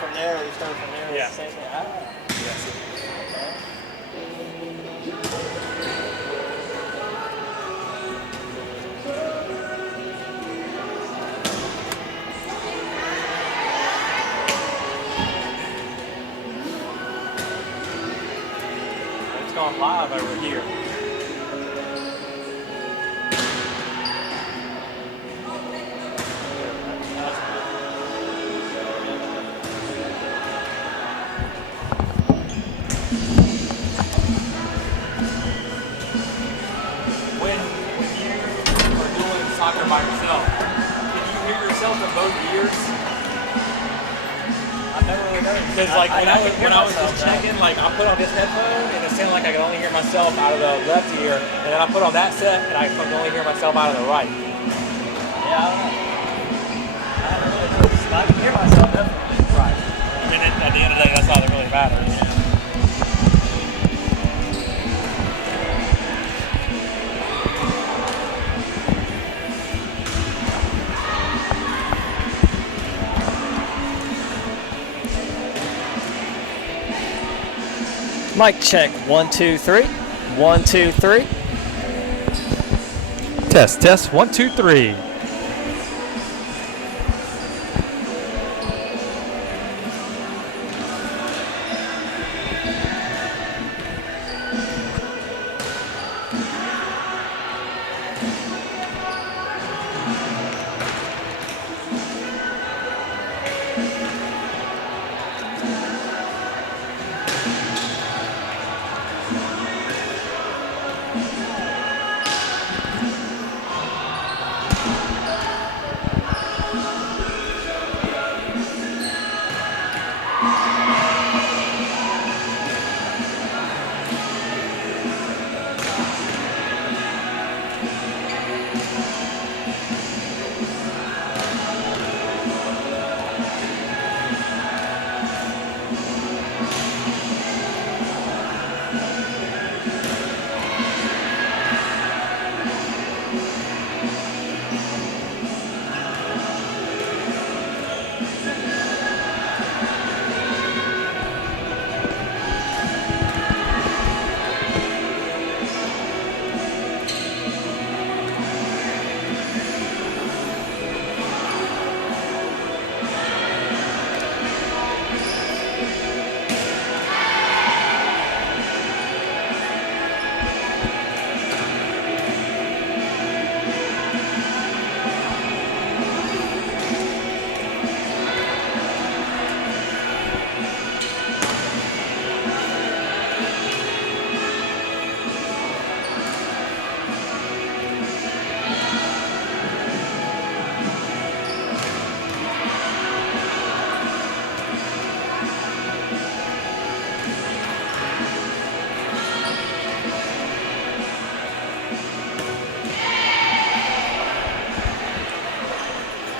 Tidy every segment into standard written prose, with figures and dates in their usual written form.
from there. We start from there. Yeah. Same thing. Ah. Yes. It's going live over here. When you are doing soccer by yourself, can you hear yourself in both ears? I've never really noticed. Because like when I was just checking, like I put on this headphone and it sounded like I could only hear myself out of the left ear, and then I put on that set and I could only hear myself out of the right. Yeah, I don't know. I haven't really noticed. I can hear myself definitely. Right. I mean, at the end of the day, that's all that really matters. Mic check. 1, 2, 3. 1, 2, 3. Test. 1, 2, 3.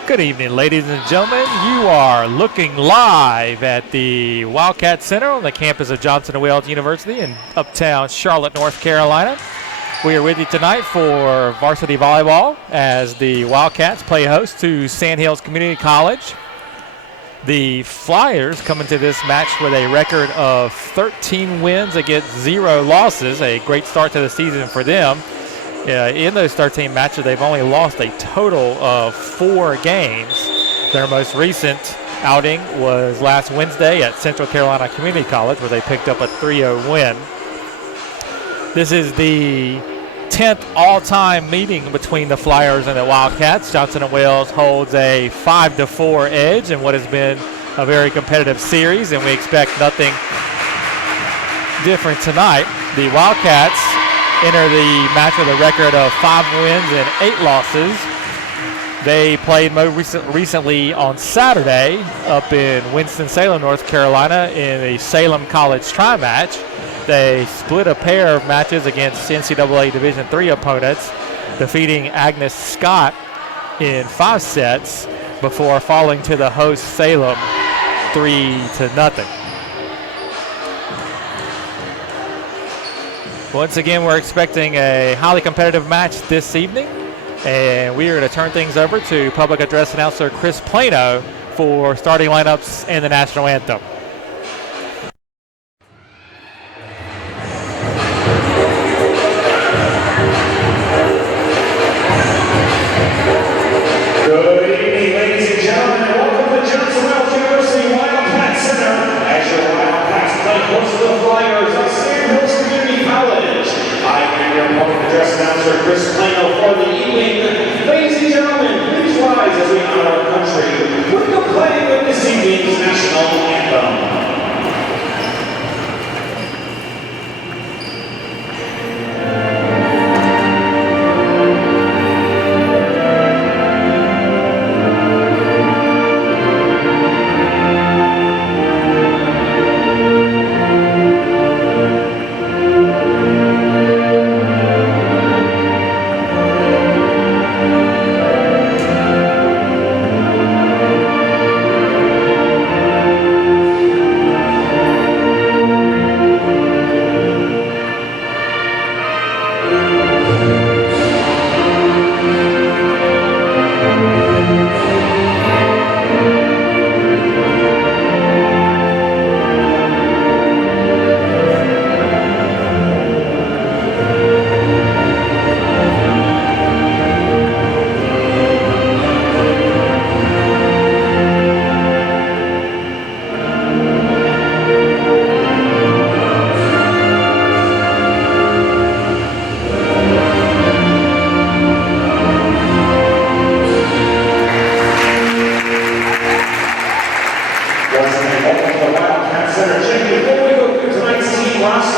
Good evening, ladies and gentlemen. You are looking live at the Wildcat Center on the campus of Johnson & Wales University in uptown Charlotte, North Carolina. We are with you tonight for varsity volleyball as the Wildcats play host to Sandhills Community College. The Flyers come into this match with a record of 13 wins against 0 losses, a great start to the season for them. In those 13 matches, they've only lost a total of 4 games. Their most recent outing was last Wednesday at Central Carolina Community College, where they picked up a 3-0 win. This is the 10th all-time meeting between the Flyers and the Wildcats. Johnson & Wales holds a 5-4 edge in what has been a very competitive series, and we expect nothing different tonight. The Wildcats enter the match with a record of 5 wins and 8 losses. They played most recently on Saturday up in Winston-Salem, North Carolina in the Salem College tri-match. They split a pair of matches against NCAA Division III opponents, defeating Agnes Scott in 5 sets before falling to the host Salem 3-0. Once again, we're expecting a highly competitive match this evening, and we are going to turn things over to public address announcer Chris Plano for starting lineups and the national anthem. Good evening, ladies and gentlemen, and welcome to JWU University Wildcat Center as your Wildcats play host to the Flyers of Sandhills Community College. I am your public address announcer, Chris Plano, for the evening. Ladies and gentlemen, please rise as we honor our country with the playing of this evening's national anthem.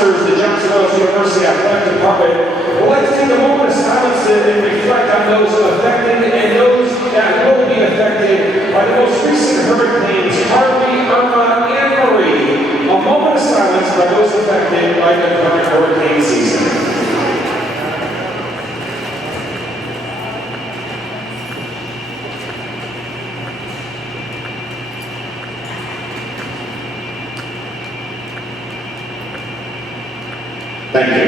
The JWU University Athletic Department would like to take a moment of silence and reflect on those affected and those that will be affected by the most recent hurricanes, Harvey, Irma, and Marie. A moment of silence by those affected by the current hurricane season. Thank you.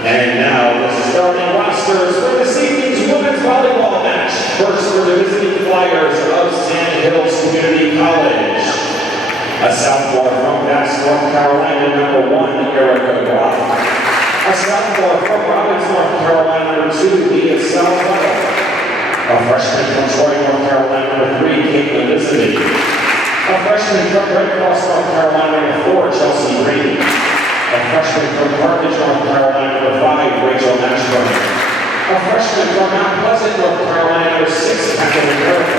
And now the starting rosters for this evening's women's volleyball match. First for the visiting Flyers of Sandhills Community College. A sophomore from Bass, North Carolina, number 1, Erica Groff. A sophomore from Robbins, North Carolina, number 2, Leah Salvador. A freshman from Troy, North Carolina, number 3, Caitlin Elizabeth. A freshman from Red Cross, North Carolina, number 4, Chelsea Green. A freshman from Carthage, North Carolina, number 5, Rachel Ashburn. A freshman from Mount Pleasant, North Carolina, number 6, Kathleen America.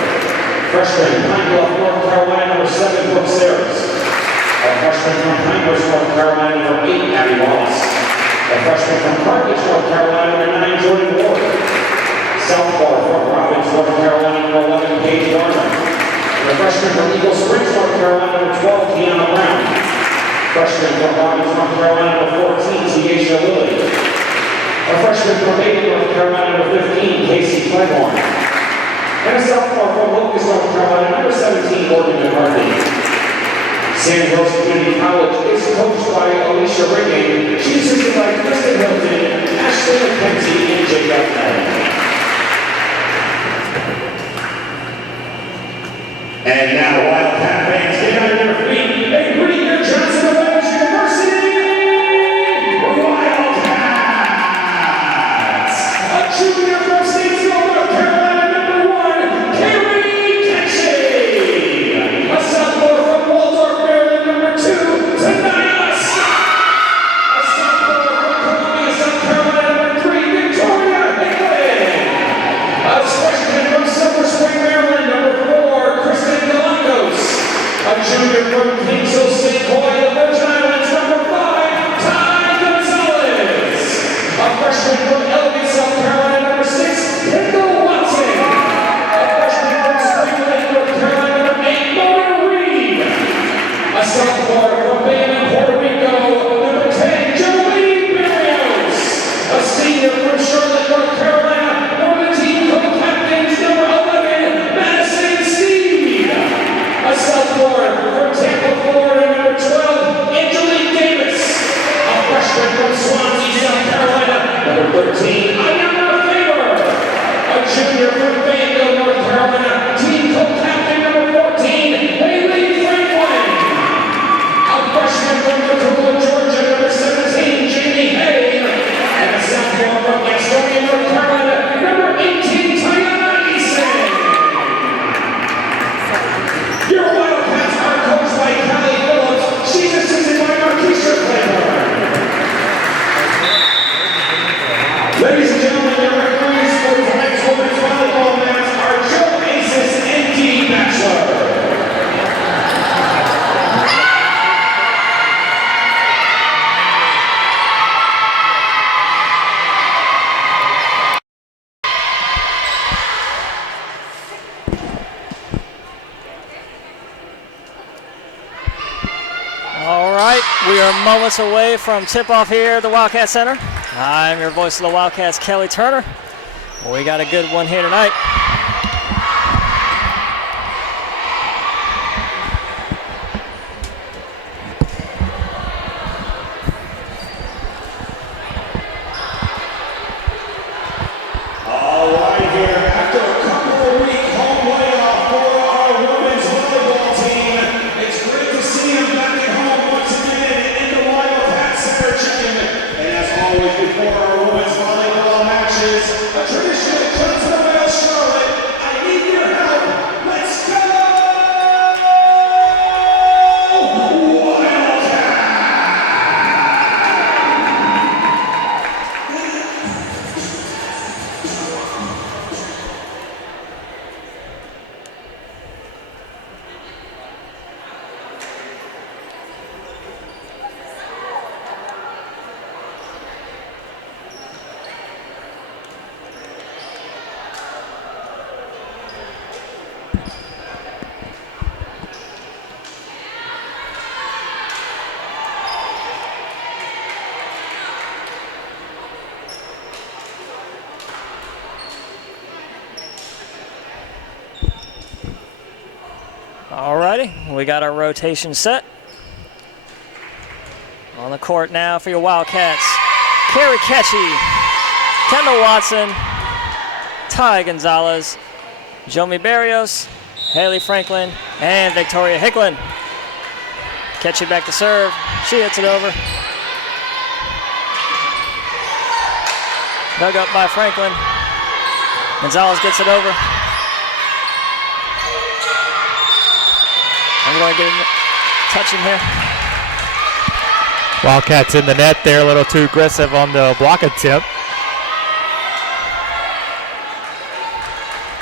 Freshman Pine Bluff, North Carolina, number 7, Brooke Sayers. A freshman from Pinehurst, North Carolina, number 8, Abby Wallace. A freshman from Carthage, North Carolina, number 9, Jordan Ward. Sophomore from Robbins, North Carolina, number 11, Paige Garner. A freshman from Eagle Springs, North Carolina, number 12, Tiana Brown. Freshman from Robbins, North Carolina, number 14, Tiesha Lilly. A freshman from Macon, North Carolina, number 15, Casey Cleghorn. And a sophomore from Locust, North Carolina, number 17, Morgan McCarthy. Sandhills Community College is coached by Alicia Rigging. She's assisted by Kristen Hilton, Ashley McKenzie, and Jacob Allen. And now, Wildcat fans, get on your feet and greet your JWU University Wildcats! A junior from Statesville, North Carolina, number 1, Carrie Ketchy. A sophomore from Waldorf, Maryland, number 2, Tanaya Scott. A sophomore from Columbia, South Carolina, number 3, Victoria Hickman. A freshman from Silver Spring, Maryland, number 4, Kristen Galangos. A junior from Kingsville, St. Croix, the Virgin Islands, number 5, Ty Gonzalez. A freshman from Elgin, South Carolina, number 6, Kendall Watson. A freshman from Spring Lake, North Carolina, number 8, Lauren Reed. A sophomore from Baden, Puerto Rico, number 10, Jolie Barrios. A senior from Charlotte, North Carolina, one of the team co-captains, number 11, Madison Steed. A sophomore from Tampa, Florida, number 2, All right, we are moments away from tip-off here at the Wildcat Center. I'm your voice of the Wildcats, Kelly Turner. We got a good one here tonight. All right, here, after a couple-week home layoff for our women's volleyball team, it's great to see them back at home once again in the Wildcat Center Chicken. And as always, before our women's volleyball matches, a traditional Johnson Wales Charlotte. I need your help. Let's go! Wildcat! Alrighty, we got our rotation set. On the court now for your Wildcats. Carrie Ketchy, Kendall Watson, Ty Gonzalez, Jomi Barrios, Haley Franklin, and Victoria Hicklin. Ketchy back to serve. She hits it over. Dug up by Franklin. Gonzalez gets it over. I'm going to get a touch in here. Wildcats in the net there, a little too aggressive on the block attempt.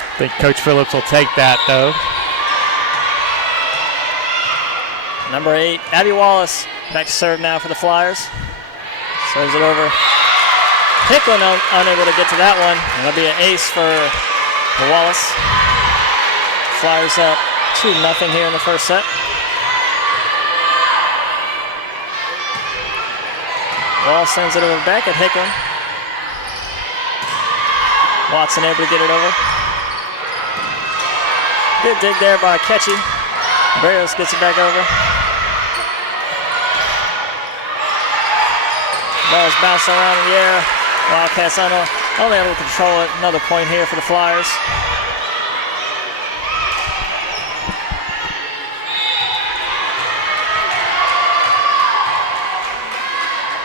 I think Coach Phillips will take that, though. Number 8, Abby Wallace, back to serve now for the Flyers. Serves it over. Hicklin unable to get to that one. That'll be an ace for the Wallace. Flyers up 2-0 here in the first set. Wall sends it over back at Hicklin. Watson able to get it over. Good dig there by Ketchy. Barrios gets it back over. Ball's bouncing around in the air. Wildcats only able to control it. Another point here for the Flyers.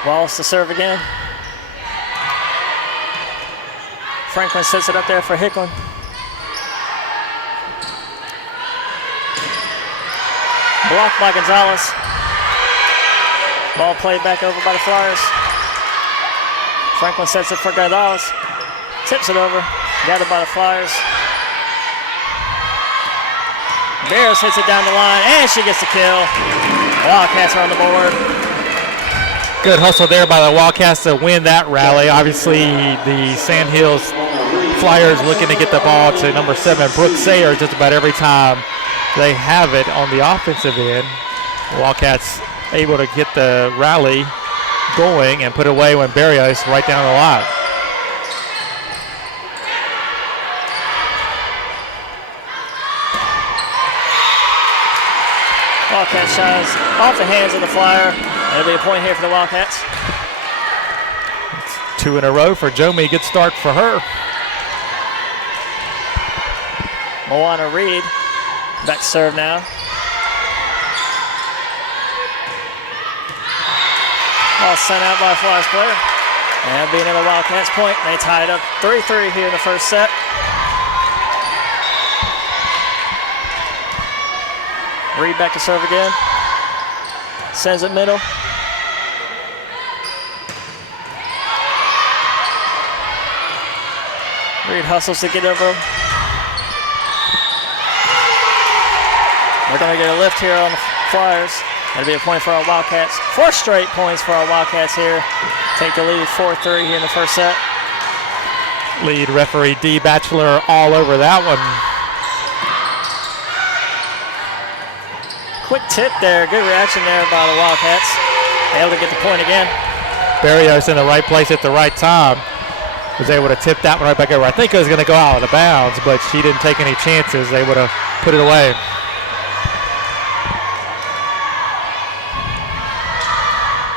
Wallace to serve again. Franklin sets it up there for Hicklin. Blocked by Gonzalez. Ball played back over by the Flyers. Franklin sets it for Gonzalez. Tips it over. Gathered by the Flyers. Barrios hits it down the line, and she gets the kill. Wildcats are on the board. Good hustle there by the Wildcats to win that rally. Obviously, the Sandhills Flyers looking to get the ball to number 7, Brooke Sayer, just about every time they have it on the offensive end. The Wildcats able to get the rally going and put away when Barrios right down the line. Wildcat shots off the hands of the Flyer. That'll be a point here for the Wildcats. It's 2 in a row for Jomi. Good start for her. Moana Reed back to serve now. Ball sent out by a Flyers player. And that'll be another Wildcats point. They tied up 3-3 here in the first set. Reed back to serve again. Sends it middle. Reed hustles to get over. We're going to get a lift here on the Flyers. That'll be a point for our Wildcats. 4 straight points for our Wildcats here. Take the lead 4-3 here in the first set. Lead referee D. Batchelor all over that one. quick tip there. Good reaction there by the Wildcats. Able to get the point again. Barrios in the right place at the right time. Was able to tip that one right back over. I think it was going to go out of the bounds, but she didn't take any chances. They would have put it away.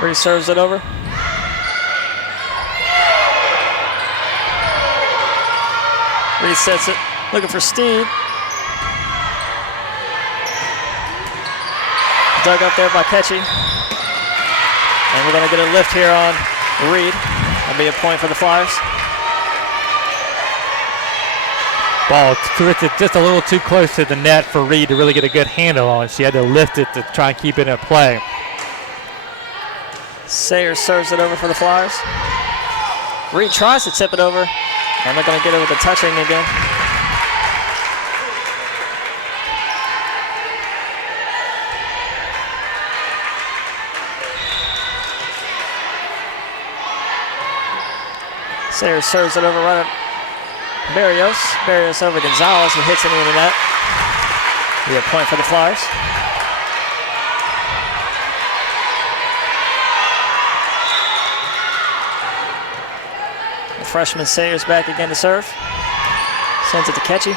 Reed serves it over. Reed sets it, looking for Steed. Dug up there by Ketchy. And we're going to get a lift here on Reed. That'll be a point for the Flyers. Ball drifted just a little too close to the net for Reed to really get a good handle on it. She had to lift it to try and keep it in play. Sayers serves it over for the Flyers. Reed tries to tip it over, and they're going to get it with the touching again. Sayers serves it over right at Barrios. Barrios over Gonzalez, who hits it into the net. Be a point for the Flyers. The freshman Sayers back again to serve. Sends it to Ketchy.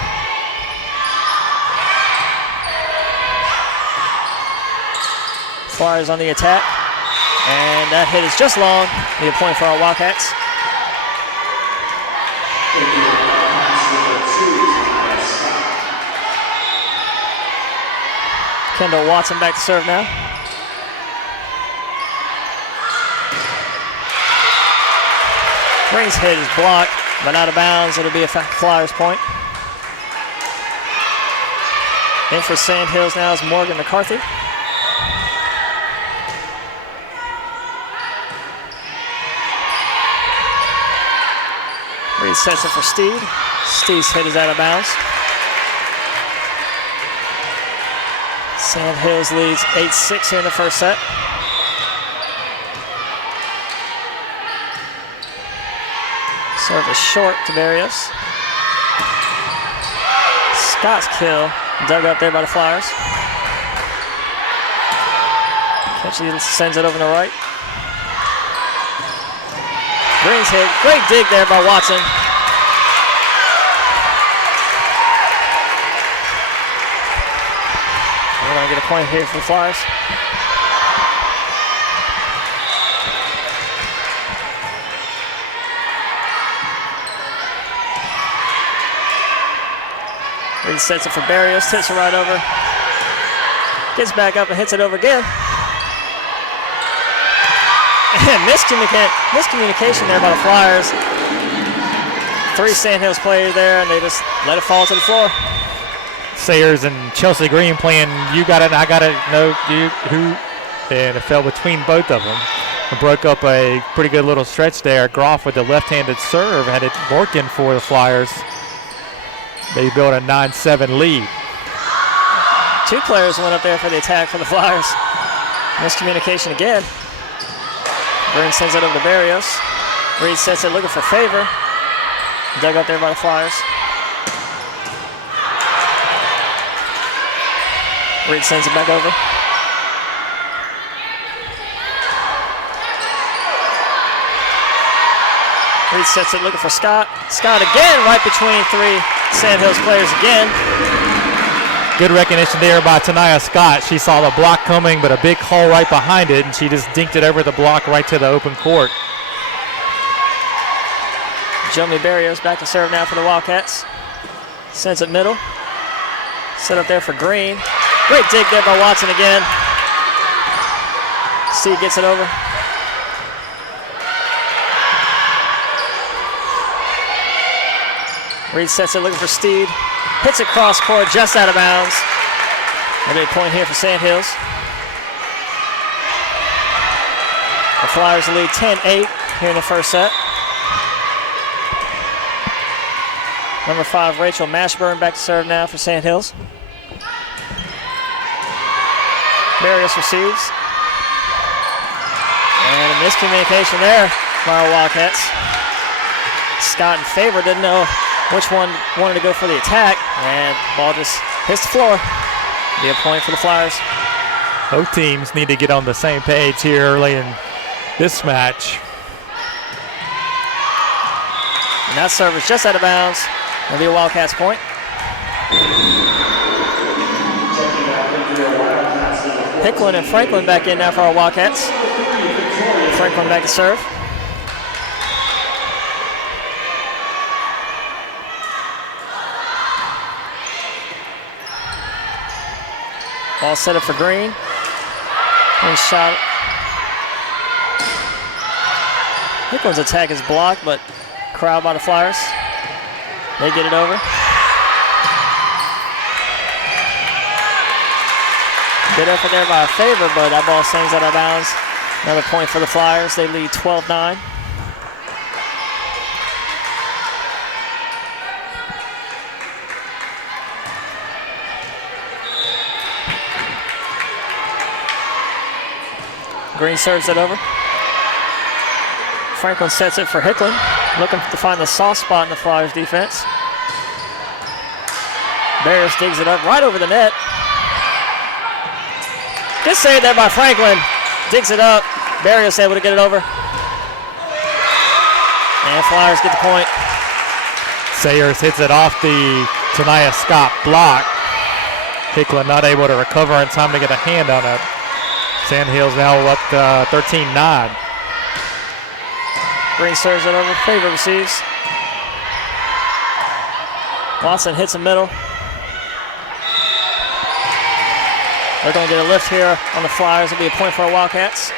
Flyers on the attack. And that hit is just long. Be a point for our Wildcats. Kendall Watson back to serve now. Green's hit is blocked, but out of bounds. It'll be a Flyers point. In for Sandhills now is Morgan McCarthy. Reed sets it for Steed. Steed's hit is out of bounds. Sandhills leads 8-6 here in the first set. Serve is short to Barrios. Scott's kill dug up there by the Flyers. Ketchy sends it over to the right. Green's hit. Great dig there by Watson. We're going to get a point here for the Flyers. Reed sets it for Barrios, tips it right over. Gets back up and hits it over again. And miscommunication there by the Flyers. 3 Sandhills players there, and they just let it fall to the floor. Sayers and Chelsea Green playing you got it, I got it, no, you, who, and it fell between both of them. It broke up a pretty good little stretch there. Groff with the left-handed serve had it working for the Flyers. They built a 9-7 lead. 2 players went up there for the attack for the Flyers. Miscommunication again. Green sends it over to Barrios. Reed sets it looking for Favor. Dug up there by the Flyers. Reed sends it back over. Reed sets it looking for Scott. Scott again right between 3 Sandhills players again. Good recognition there by Tanaya Scott. She saw the block coming, but a big hole right behind it, and she just dinked it over the block right to the open court. Jomi Barrios back to serve now for the Wildcats. Sends it middle. Set up there for Green. Great dig there by Watson again. Steve gets it over. Reed sets it looking for Steed. Hits it cross court just out of bounds. That'll be a point here for Sandhills. The Flyers lead 10-8 here in the first set. Number 5, Rachel Mashburn back to serve now for Sandhills. Barrios receives. And a miscommunication there by our Wildcats. Scott in favor didn't know which one wanted to go for the attack, and ball just hits the floor. Be a point for the Flyers. Both teams need to get on the same page here early in this match. And that serve is just out of bounds. It'll be a Wildcats point. Hicklin and Franklin back in now for our Wildcats. Franklin back to serve. Ball set up for Green. Nice shot. Hicklin's attack is blocked, but crowd by the Flyers. They get it over. Good effort there by Favor, but that ball sends out of bounds. Another point for the Flyers. They lead 12-9. Green serves it over. Franklin sets it for Hicklin, looking to find the soft spot in the Flyers defense. Barrios digs it up right over the net. Good save there by Franklin. Digs it up. Barrios able to get it over. And Flyers get the point. Sayers hits it off the Tania Scott block. Hicklin not able to recover in time to get a hand on it. Sandhills now up 13-9. Green serves it over. Favor receives. Watson hits the middle. They're going to get a lift here on the Flyers. It'll be a point for our Wildcats.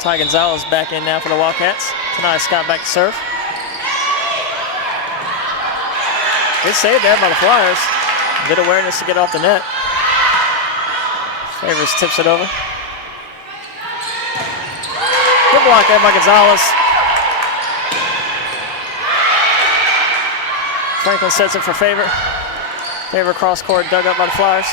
Ty Gonzalez back in now for the Wildcats. Tonight Scott back to serve. Good save there by the Flyers. Good awareness to get off the net. Favors tips it over. Good block there by Gonzalez. Franklin sets it for Favor. Favor cross court dug up by the Flyers.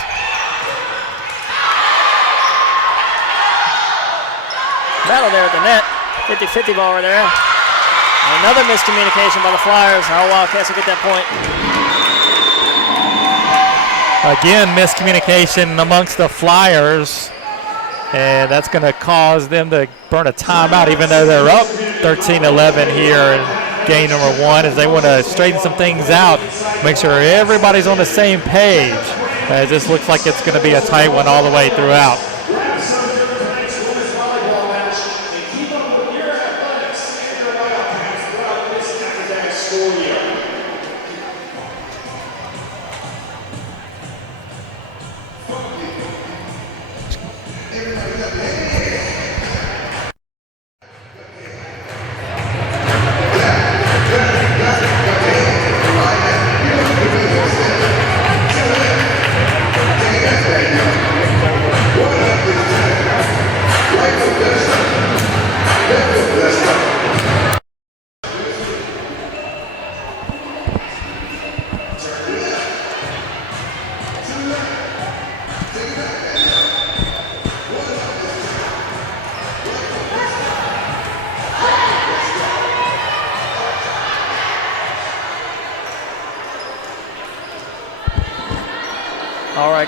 Battle there at the net. 50-50 ball right there. And another miscommunication by the Flyers. Our Wildcats will get that point. Again, miscommunication amongst the Flyers. And that's going to cause them to burn a timeout, even though they're up 13-11 here in game number one, as they want to straighten some things out, make sure everybody's on the same page, as this looks like it's going to be a tight one all the way throughout.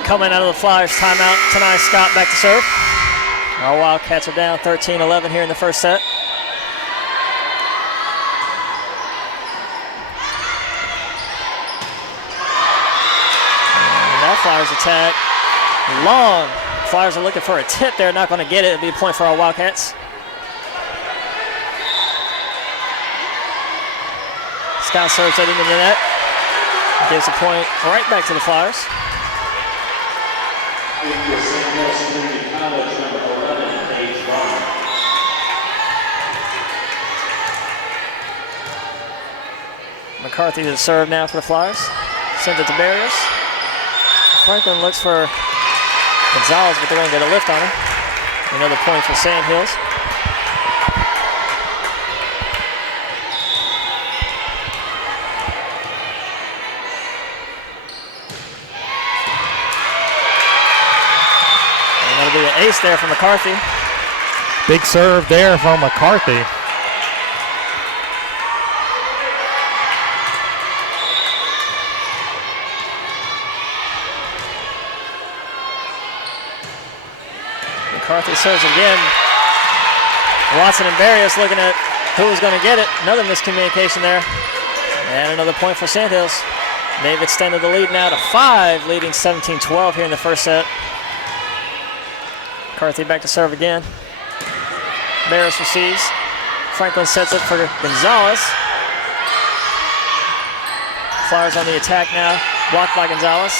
Coming out of the Flyers timeout, Tania Scott back to serve. Our Wildcats are down 13-11 here in the first set. And that Flyers attack, long. Flyers are looking for a tip there, not going to get it. It'll be a point for our Wildcats. Scott serves that into the net. Gives a point right back to the Flyers. McCarthy to serve now for the Flyers. Sends it to Barrios. Franklin looks for Gonzalez, but they're going to get a lift on him. Another point for Sandhills. And that'll be an ace there for McCarthy. Big serve there from McCarthy. McCarthy serves again. Watson and Barrios looking at who was going to get it. Another miscommunication there. And another point for Sandhills. They've extended the lead now to 5, leading 17-12 here in the first set. McCarthy back to serve again. Barrios receives. Franklin sets it for Gonzalez. Flyers on the attack now. Blocked by Gonzalez.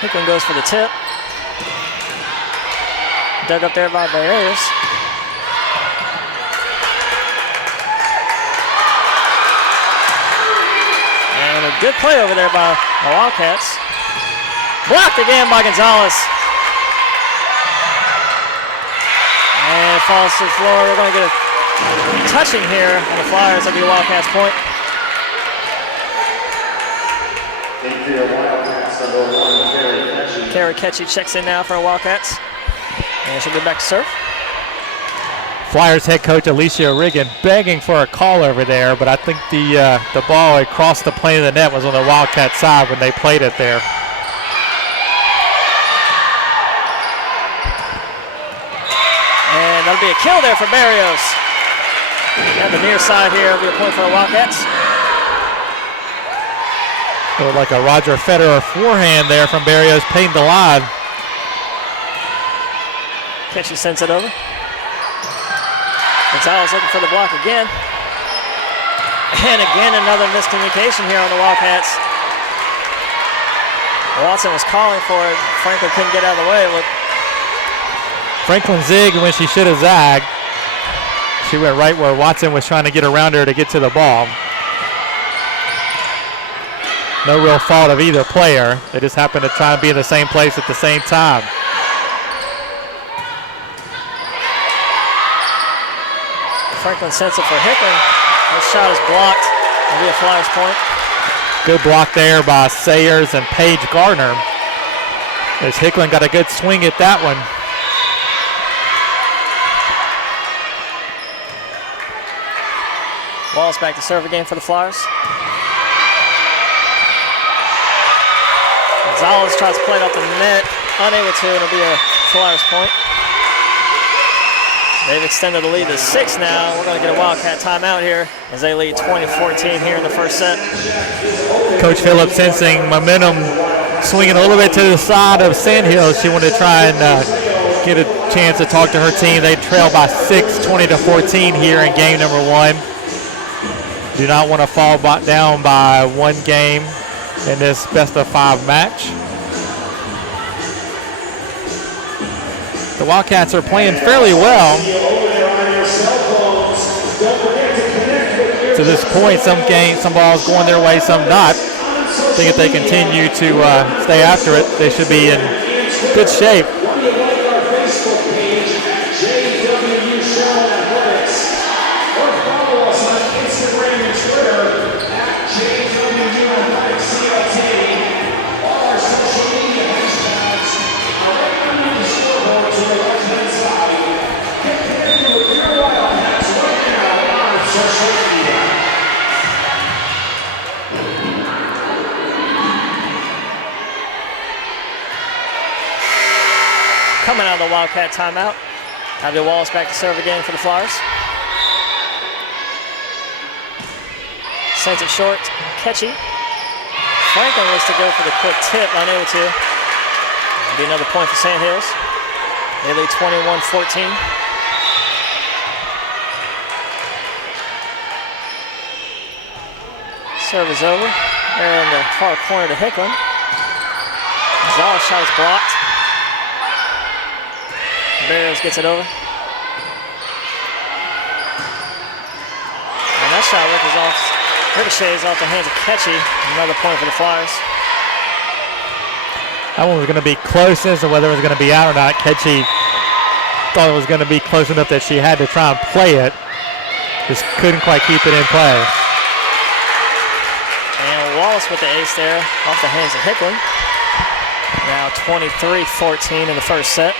Hickman goes for the tip. Dug up there by Barrios. And a good play over there by the Wildcats. Blocked again by Gonzalez. And it falls to the floor. We're going to get a touching here on the Flyers. That'll be a Wildcats point. Carey Ketchy checks in now for the Wildcats. And she'll be back to serve. Flyers head coach Alicia Riggin begging for a call over there, but I think the ball had crossed the plane of the net was on the Wildcat side when they played it there. And that'll be a kill there for Barrios. At the near side here, it'll be a point for the Wildcats. Looked like a Roger Federer forehand there from Barrios, painted the line. Ketchy sends it over. Gonzalez looking for the block again. And again, another miscommunication here on the Wildcats. Watson was calling for it. Franklin couldn't get out of the way. Look. Franklin zigged when she should have zagged. She went right where Watson was trying to get around her to get to the ball. No real fault of either player. They just happened to try and be in the same place at the same time. Franklin sends it for Hickman. That shot is blocked. It'll be a Flyers point. Good block there by Sayers and Paige Gardner. As Hickman got a good swing at that one. Wallace back to serve again for the Flyers. Gonzalez tries to play it off the net. Unable to, and it'll be a Flyers point. They've extended the lead to 6 now. We're going to get a Wildcat timeout here as they lead 20-14 here in the first set. Coach Phillips sensing momentum swinging a little bit to the side of Sandhills. She wanted to try and get a chance to talk to her team. They trail by 6, 20-14 here in game number 1. Do not want to fall down by 1 game in this best-of-5 match. The Wildcats are playing fairly well. To this point, some balls going their way, some not. I think if they continue to stay after it, they should be in good shape. JWU Athletics. Or follow us on Instagram and Twitter at JWU Athletics CLT. All our social media hashtags are right under the scoreboard to the left-hand side. Get connected with your Wildcats right now on social media. Coming out of the Wildcat timeout. Abby Wallace back to serve again for the Flyers. Sends it short. Ketchy. Franklin was to go for the quick tip, unable to. It'll be another point for Sandhills. They lead 21-14. Serve is over. They're in the far corner to Hickman. Gonzalez shot is blocked. Barrios gets it over. And that shot ricochets off the hands of Ketchy. Another point for the Flyers. That one was going to be close as to whether it was going to be out or not. Ketchy thought it was going to be close enough that she had to try and play it. Just couldn't quite keep it in play. And Wallace with the ace there off the hands of Hickman. Now 23-14 in the first set.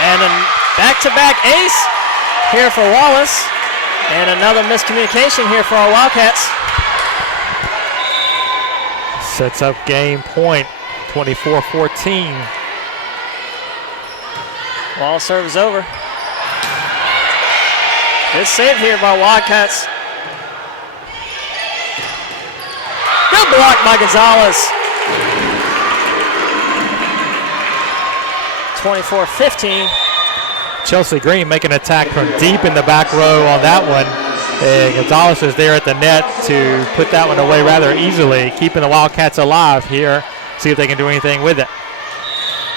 And a back-to-back ace here for Wallace. And another miscommunication here for our Wildcats. Sets up game point, 24-14. Ball serve is over. Good save here by Wildcats. Good block by Gonzalez. 24-15. Chelsea Green making an attack from deep in the back row on that one. And Gonzalez is there at the net to put that one away rather easily, keeping the Wildcats alive here. See if they can do anything with it.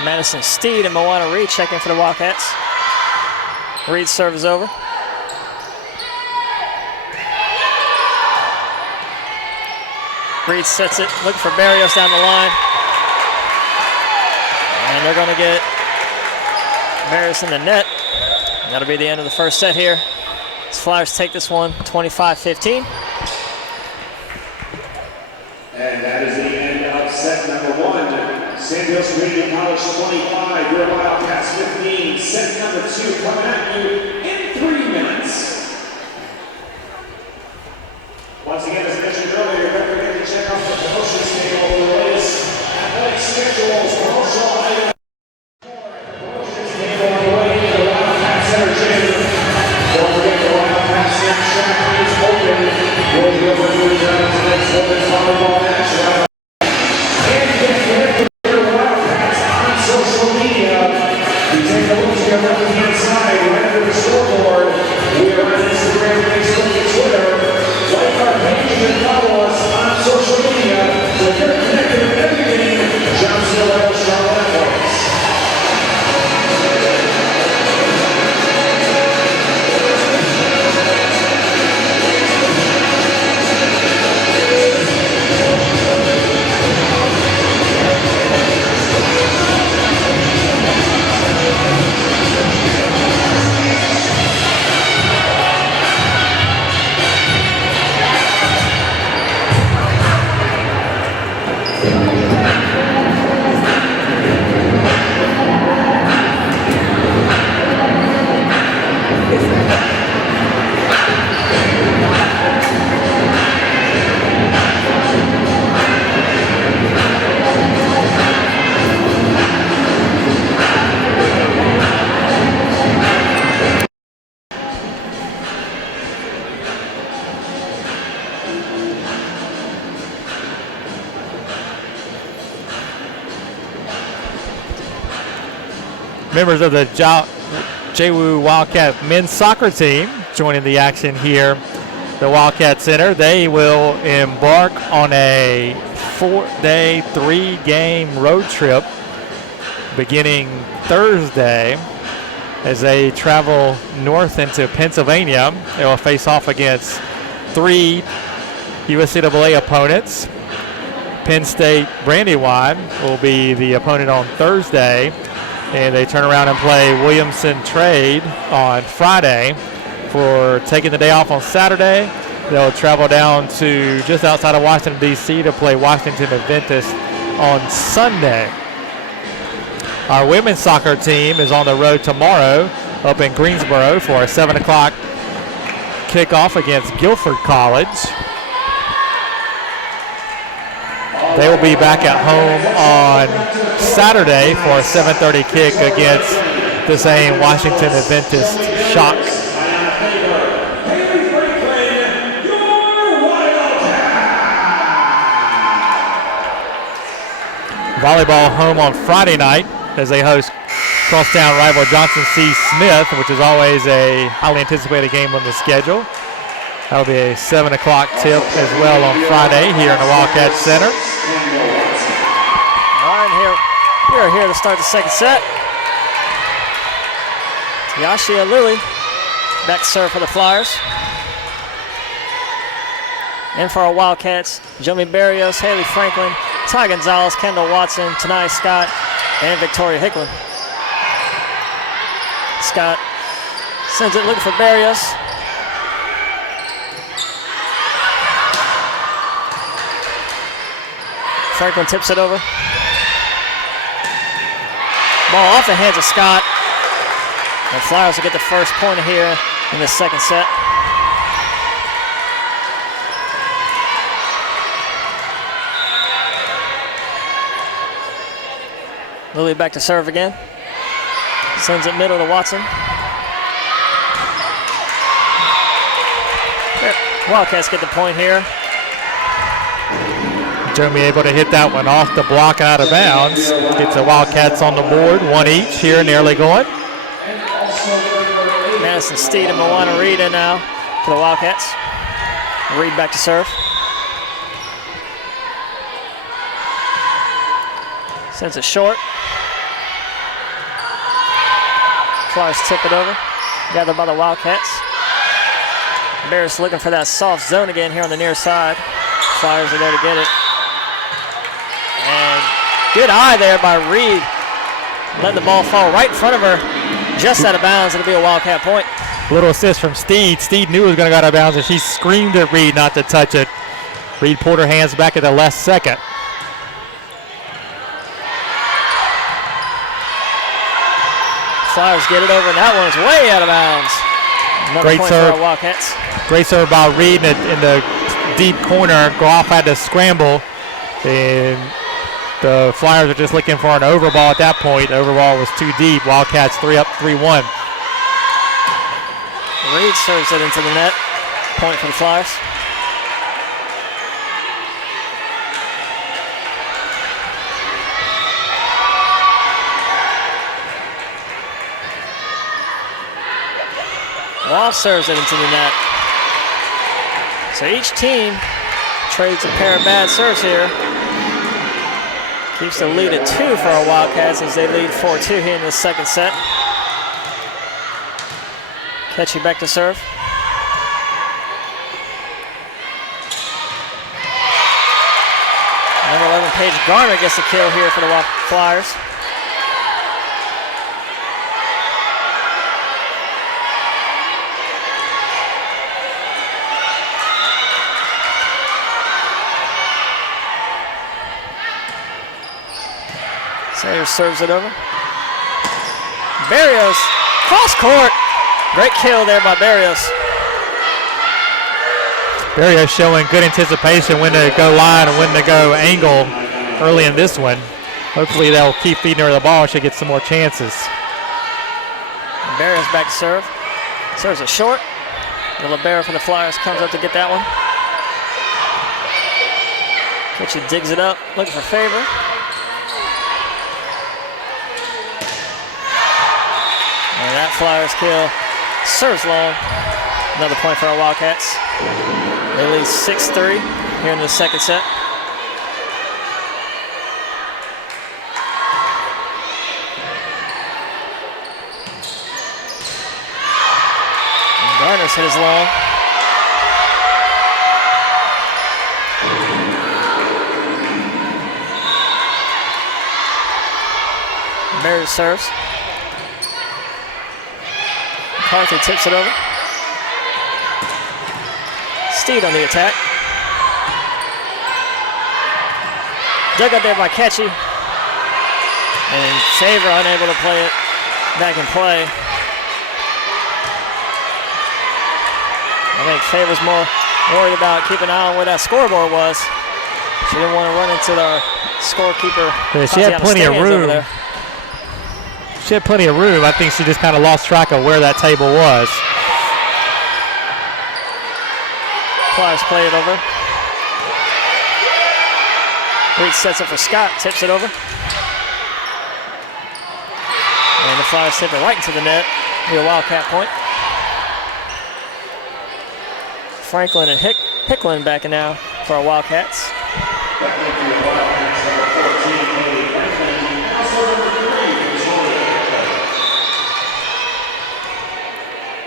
Madison Steed and Moana Reed checking for the Wildcats. Reed's serve is over. Reed sets it, looking for Barrios down the line. And they're going to get Barrios in the net. That'll be the end of the first set here. As Flyers take this one, 25-15. And that is the end of set number 1. Sandhills Community College 25, your Wildcats 15. Set number 2 coming at you in 3 minutes. Once again, as mentioned earlier, don't forget to check out the promotions table for the latest athletic schedules, promotional items. Promotions table on the way into the Wildcats Center Gym. Don't forget the Wildcats Snapchat is open. We'll be over to the next women's volleyball match. And get connected with your Wildcats on social media. You take a look to your left-hand side, right under the scoreboard. We are on Instagram, Facebook, and Twitter. Like our page and follow us on social media so you're connected with everything Johnsonville, Charlotte Athletics. Members of the JWU Wildcat men's soccer team joining the action here. The Wildcat Center, they will embark on a 4-day, 3-game road trip beginning Thursday as they travel north into Pennsylvania. They will face off against 3 USCAA opponents. Penn State Brandywine will be the opponent on Thursday, and they turn around and play Williamson Trade on Friday. For taking the day off on Saturday, they'll travel down to just outside of Washington, D.C. to play Washington Adventist on Sunday. Our women's soccer team is on the road tomorrow up in Greensboro for a 7 o'clock kickoff against Guilford College. They will be back at home on Saturday for a 7:30 kick against the same Washington Adventist Shock. Volleyball home on Friday night as they host crosstown rival Johnson C. Smith, which is always a highly anticipated game on the schedule. That'll be a 7 o'clock tip as well on Friday here in the Wildcat Center. All right, we are here to start the second set. Yashia Lilly back to serve for the Flyers. And for our Wildcats, Jomi Barrios, Haley Franklin, Ty Gonzalez, Kendall Watson, Tanai Scott, and Victoria Hicklin. Scott sends it looking for Barrios. Franklin tips it over. Ball off the hands of Scott. And Flyers will get the first point here in the second set. Lilly back to serve again. Sends it middle to Watson. Wildcats get the point here. Jeremy able to hit that one off the block and out of bounds. Gets the Wildcats on the board, one each here in the early going. Madison Steed and Moana Reed in now for the Wildcats. Reed back to serve. Sends it short. Flyers tip it over. Gathered by the Wildcats. Bears looking for that soft zone again here on the near side. Flyers are there to get it. And good eye there by Reed. Letting the ball fall right in front of her. Just out of bounds. It'll be a Wildcat point. Little assist from Steed. Steed knew it was going to go out of bounds, and she screamed at Reed not to touch it. Reed pulled her hands back at the last second. Flyers get it over, and that one's way out of bounds. Another Great point serve. for our Wildcats. Great serve by Reed in the deep corner. Goff had to scramble, and the Flyers are just looking for an overball at that point. The overball was too deep. Wildcats 3 up, 3-1. Reed serves it into the net. Point for the Flyers. Wall serves it into the net. So each team trades a pair of bad serves here. Keeps the lead at 2 for our Wildcats as they lead 4-2 here in the second set. Ketchy back to serve. Number 11, Paige Garner gets the kill here for the Flyers. Sayers serves it over. Barrios, cross court. Great kill there by Barrios. Barrios showing good anticipation when to go line and when to go angle early in this one. Hopefully they'll keep feeding her the ball and she'll get some more chances. Barrios back to serve. Serves it short. The libero for the Flyers comes up to get that one. Kitchen digs it up, looking for favor. And that Flyers kill serves long. Another point for our Wildcats. They lead 6-3 here in the second set. And Garner's hit his long. Barry serves. McCarthy tips it over. Steed on the attack. Dug up there by Ketchy. And Favor unable to play it back in play. I think Favor's more worried about keeping an eye on where that scoreboard was. She didn't want to run into the scorekeeper. Yeah, she had plenty of room. She had plenty of room. I think she just kind of lost track of where that table was. Flyers play it over. Reed sets it for Scott, tips it over. And the Flyers tip it right into the net. Be a Wildcat point. Franklin and Hicklin back in now for our Wildcats.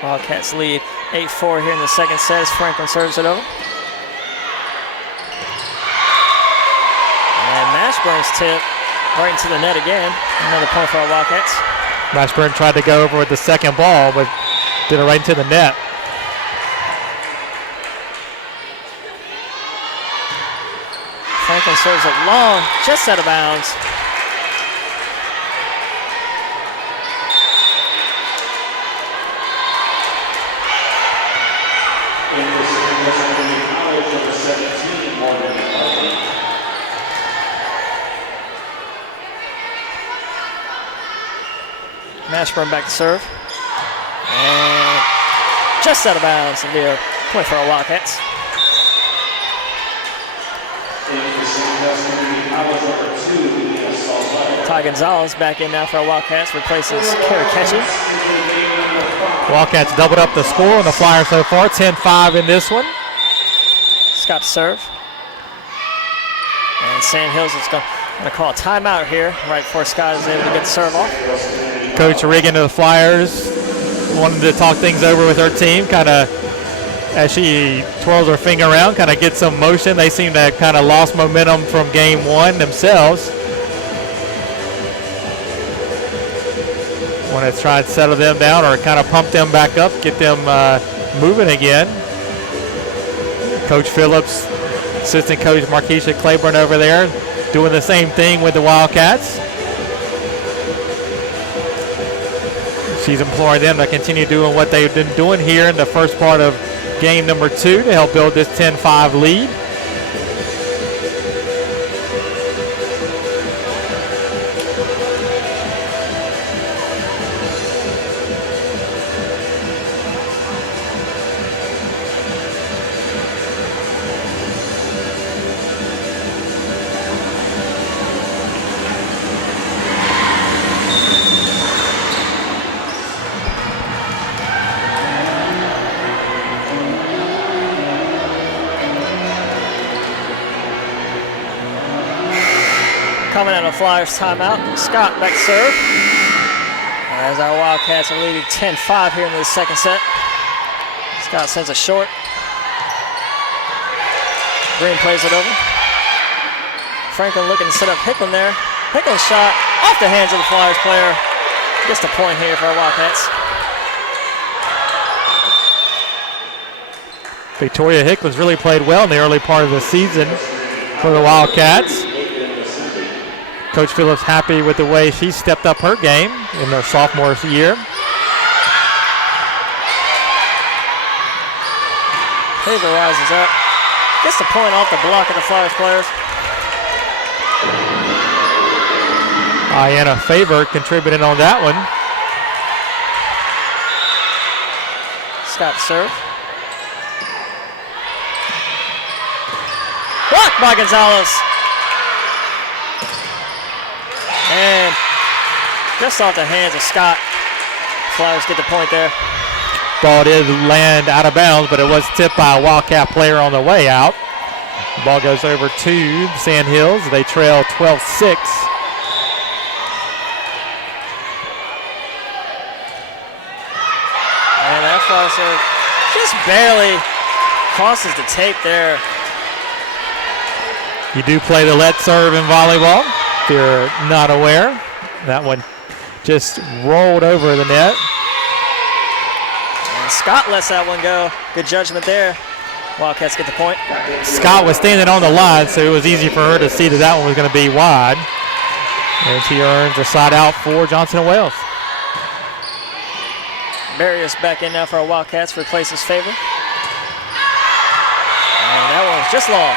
Wildcats lead 8-4 here in the second set as Franklin serves it over. And Mashburn's tip right into the net again. Another point for our Wildcats. Mashburn tried to go over with the second ball, but did it right into the net. Franklin serves it long, just out of bounds. Mashburn back to serve. And just out of bounds. It'll be a point for our Wildcats. Ty Gonzalez back in now for our Wildcats. Replaces Kerry Ketchy. Wildcats doubled up the score on the Flyers so far. 10-5 in this one. Scott to serve. And Sandhills is going to call a timeout here right before Scott is able to get the serve off. Coach Regan of the Flyers wanted to talk things over with her team, kind of as she twirls her finger around, kind of get some motion. They seem to have kind of lost momentum from game one themselves. Want to try and settle them down or kind of pump them back up, get them moving again. Coach Phillips, assistant coach Markeisha Claiborne over there, doing the same thing with the Wildcats. She's imploring them to continue doing what they've been doing here in the first part of game number 2 to help build this 10-5 lead. Coming out of Flyers timeout, Scott back to serve. As our Wildcats are leading 10-5 here in the second set. Scott sends a short. Green plays it over. Franklin looking to set up Hicklin there. Hicklin's shot off the hands of the Flyers player. Gets the point here for our Wildcats. Victoria Hicklin's really played well in the early part of the season for the Wildcats. Coach Phillips happy with the way she stepped up her game in her sophomore year. Faber rises up. Gets the point off the block of the Flyers players. Ayanna Faber contributing on that one. Scott to serve. Blocked by Gonzalez. And just off the hands of Scott. Flyers get the point there. Ball did land out of bounds, but it was tipped by a Wildcat player on the way out. The ball goes over to Sandhills. They trail 12-6. And that Flyer serve just barely crosses the tape there. You do play the let serve in volleyball. If you're not aware, that one just rolled over the net. And Scott lets that one go. Good judgment there. Wildcats get the point. Scott was standing on the line, so it was easy for her to see that that one was going to be wide. And she earns a side out for Johnson & Wales. Barrios back in now for our Wildcats, replaces Faber. And that one was just long.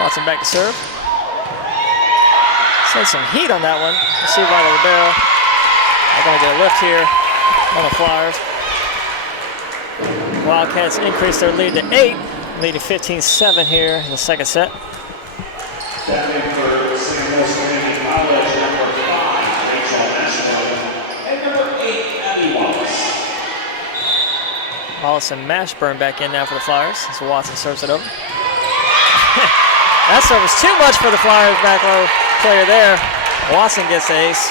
Watson back to serve. Send some heat on that one. Received by the libero. They're going to get a lift here on the Flyers. Wildcats increase their lead to 8, leading 15-7 here in the second set. That in for Sandhills Community College, number 5, Rachel Mashburn, and number 8, Abby Wallace. Wallace and Mashburn back in now for the Flyers as Watson serves it over. That serve was too much for the Flyers back row player there. Watson gets the ace.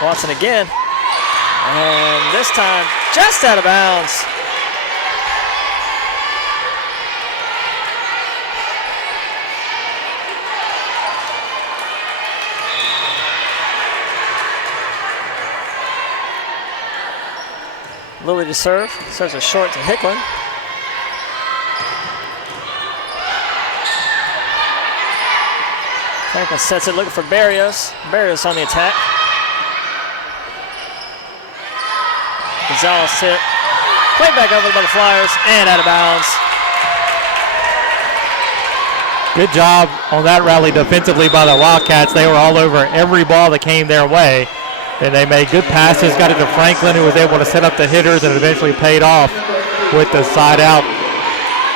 Watson again. And this time, just out of bounds. Lily to serve. Serves a short to Hicklin. Franklin sets it, looking for Barrios. Barrios on the attack. Gonzalez tip. Played back over by the Flyers and out of bounds. Good job on that rally defensively by the Wildcats. They were all over every ball that came their way. And they made good passes, got it to Franklin, who was able to set up the hitters and eventually paid off with the side out.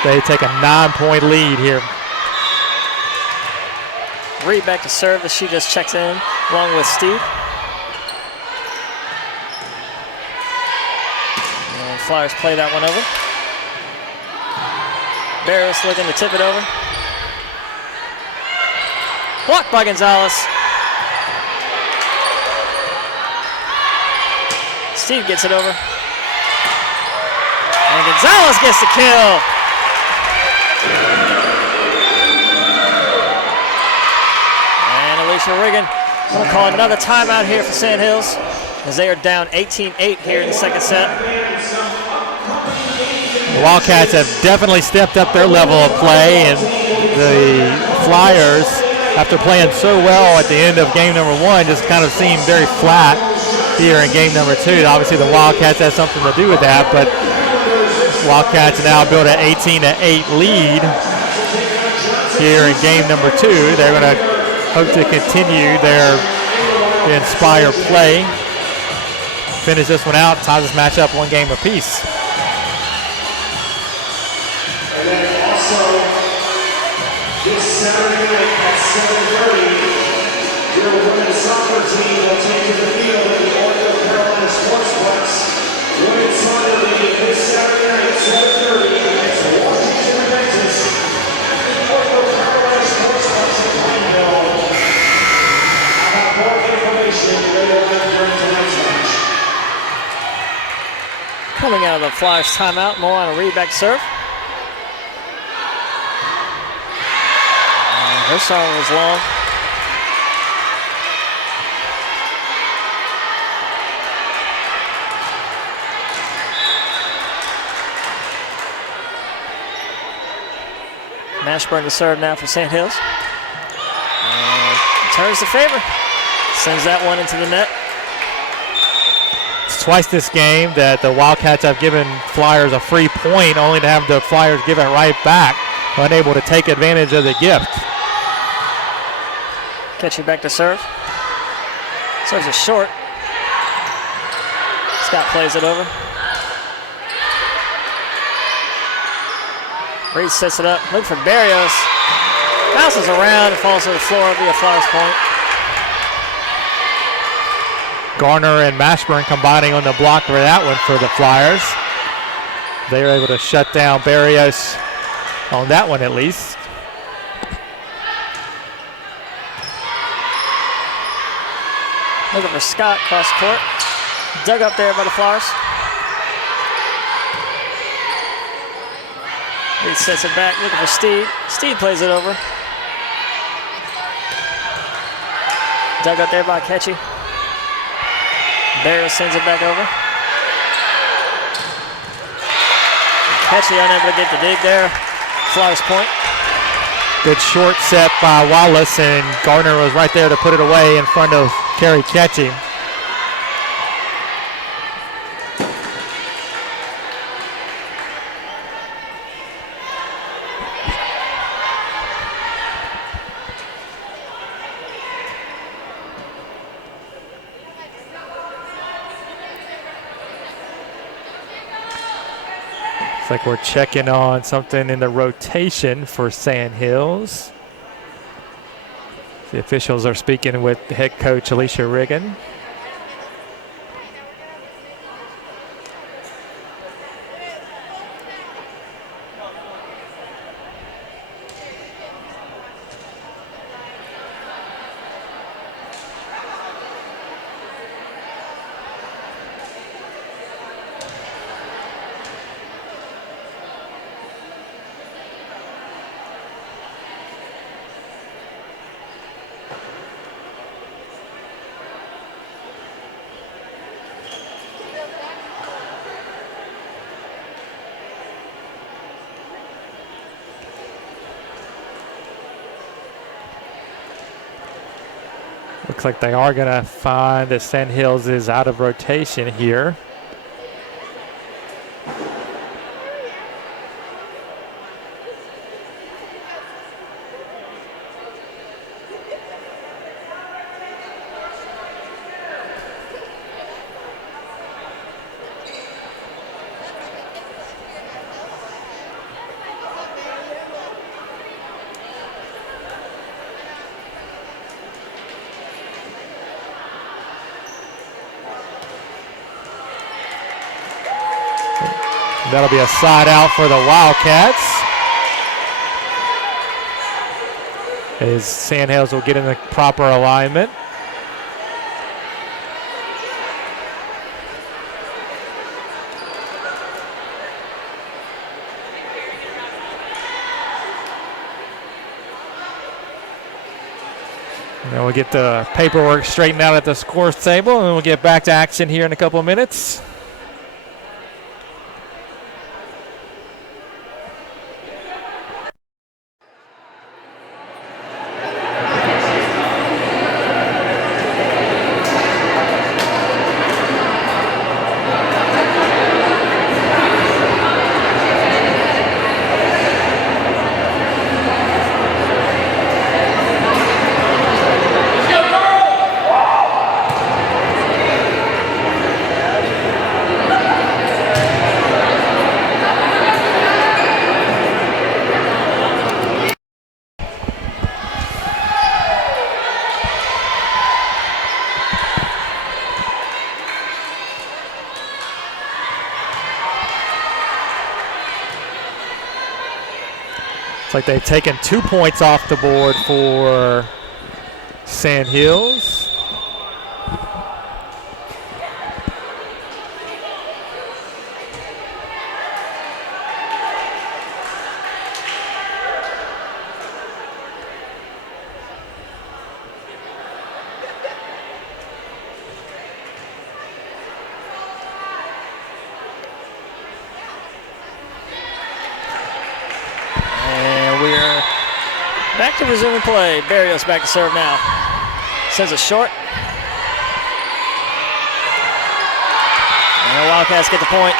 They take a 9-point lead here. Reed back to serve as she just checks in along with Steve. And Flyers play that one over. Barrios looking to tip it over. Blocked by Gonzalez. Steve gets it over. And Gonzalez gets the kill. And Alicia Riggin will call another timeout here for Sandhills as they are down 18-8 here in the second set. The Wildcats have definitely stepped up their level of play, and the Flyers, after playing so well at the end of game number 1, just kind of seemed very flat here in game number 2. Obviously the Wildcats has something to do with that, but Wildcats now build an 18-8 lead here in game number 2. They're going to hope to continue their inspired play, finish this one out, tie this match up 1 game apiece. And then also this Saturday night at 7:30, your women's soccer team will take to the field at the Orlando Carolina Sportsplex. Women's soccer league this Saturday night at 7:30 against Washington Juventus at the Orlando Carolina Sportsplex in Plainville. I'll have more information later on during tonight's match. Coming out of the Flyers timeout, Moana Reed back to serve. And her song was long. Mashburn to serve now for Sandhills. And returns the favor. Sends that one into the net. It's twice this game that the Wildcats have given Flyers a free point, only to have the Flyers give it right back, unable to take advantage of the gift. Ketchy back to serve. Serves it short. Scott plays it over. Reed sets it up. Look for Barrios. Bounces around and falls to the floor. It'll be a Flyers point. Garner and Mashburn combining on the block for that one for the Flyers. They were able to shut down Barrios on that one at least. Looking for Scott cross court. Dug up there by the Flyers. Reed sets it back, looking for Steve. Steve plays it over. Dug up there by Ketchy. Barrios sends it back over. Ketchy unable to get the dig there. Flyers point. Good short set by Wallace, and Gardner was right there to put it away in front of Kerry Ketchy. Looks like we're checking on something in the rotation for Sandhills. The officials are speaking with head coach Alicia Riggin. Looks like they are going to find that Sandhills is out of rotation here. That'll be a side out for the Wildcats. As Sandhills will get in the proper alignment. And then we'll get the paperwork straightened out at the scores table, and we'll get back to action here in a couple of minutes. Like they've taken 2 points off the board for Sandhills. Back to resuming play. Barrios back to serve now. Sends it short. And the Wildcats get the point.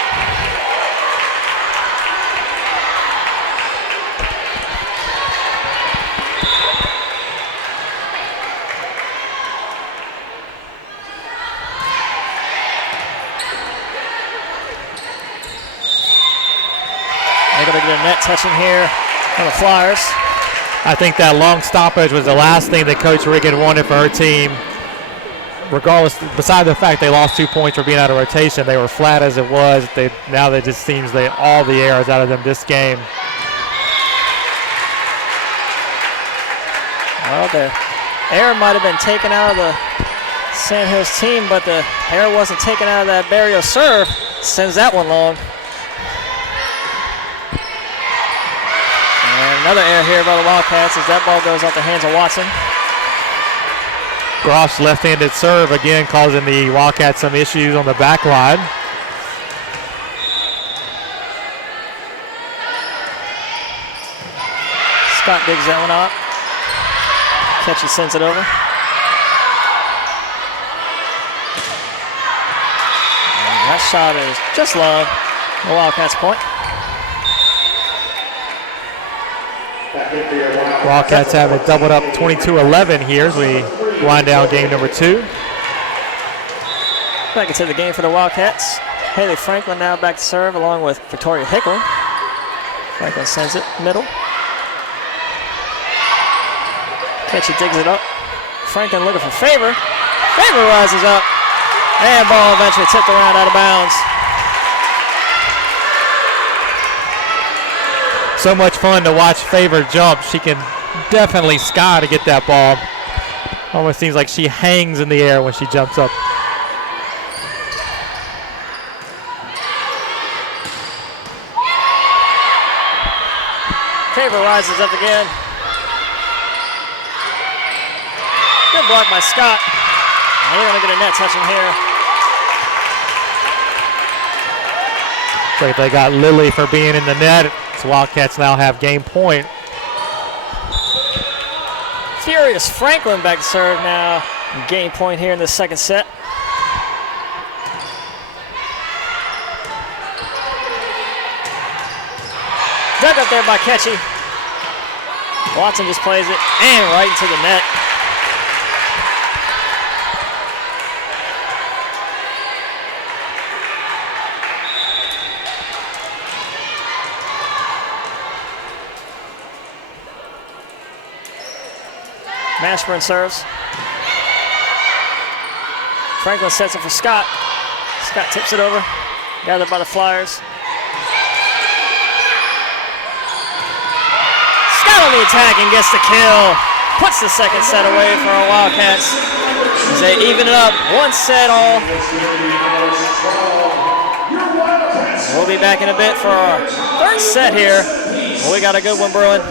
They're going to get a net touching here on the Flyers. I think that long stoppage was the last thing that Coach Riggin wanted for her team. Regardless, beside the fact they lost 2 points for being out of rotation, they were flat as it was. Now it just seems that all the air is out of them this game. Well, the air might have been taken out of the Sandhills team, but the air wasn't taken out of that Barrios serve. Sends that one long. Another air here by the Wildcats as that ball goes off the hands of Watson. Groff's left-handed serve again causing the Wildcats some issues on the back line. Scott digs that one out. Ketchy sends it over. And that shot is just long. The Wildcats point. Wildcats have it doubled up 22-11 here as we wind down game number 2. Back into the game for the Wildcats. Haley Franklin now back to serve along with Victoria Hickling. Franklin sends it middle. Ketchy digs it up. Franklin looking for Favor. Favor rises up. And ball eventually tipped around out of bounds. So much fun to watch Favor jump. She can definitely sky to get that ball. Almost seems like she hangs in the air when she jumps up. Favor rises up again. Good block by Scott. And you're going to get a net touching here. Looks like they got Lily for being in the net. So Wildcats now have game point. Furious Franklin back to serve now. Game point here in the second set. Dug up there by Ketchy. Watson just plays it and right into the net. Mashburn serves. Franklin sets it for Scott. Scott tips it over. Gathered by the Flyers. Scott on the attack and gets the kill. Puts the second set away for our Wildcats. As they even it up. One set all. We'll be back in a bit for our third set here. We got a good one brewing.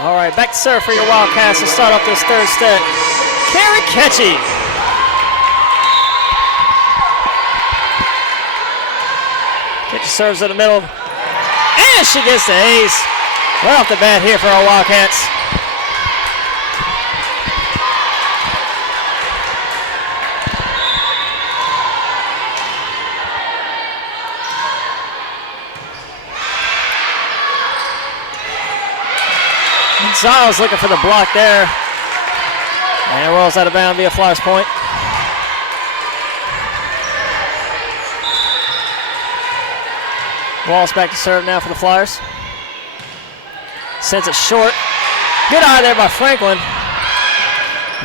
All right, back to serve for your Wildcats to start off this third set. Carrie Ketchy. Ketchy serves in the middle And she gets the ace. Right off the bat here for our Wildcats. Gonzalez looking for the block there. And rolls out of bounds via Flyers point. Wallace back to serve now for the Flyers. Sends it short. Good eye there by Franklin.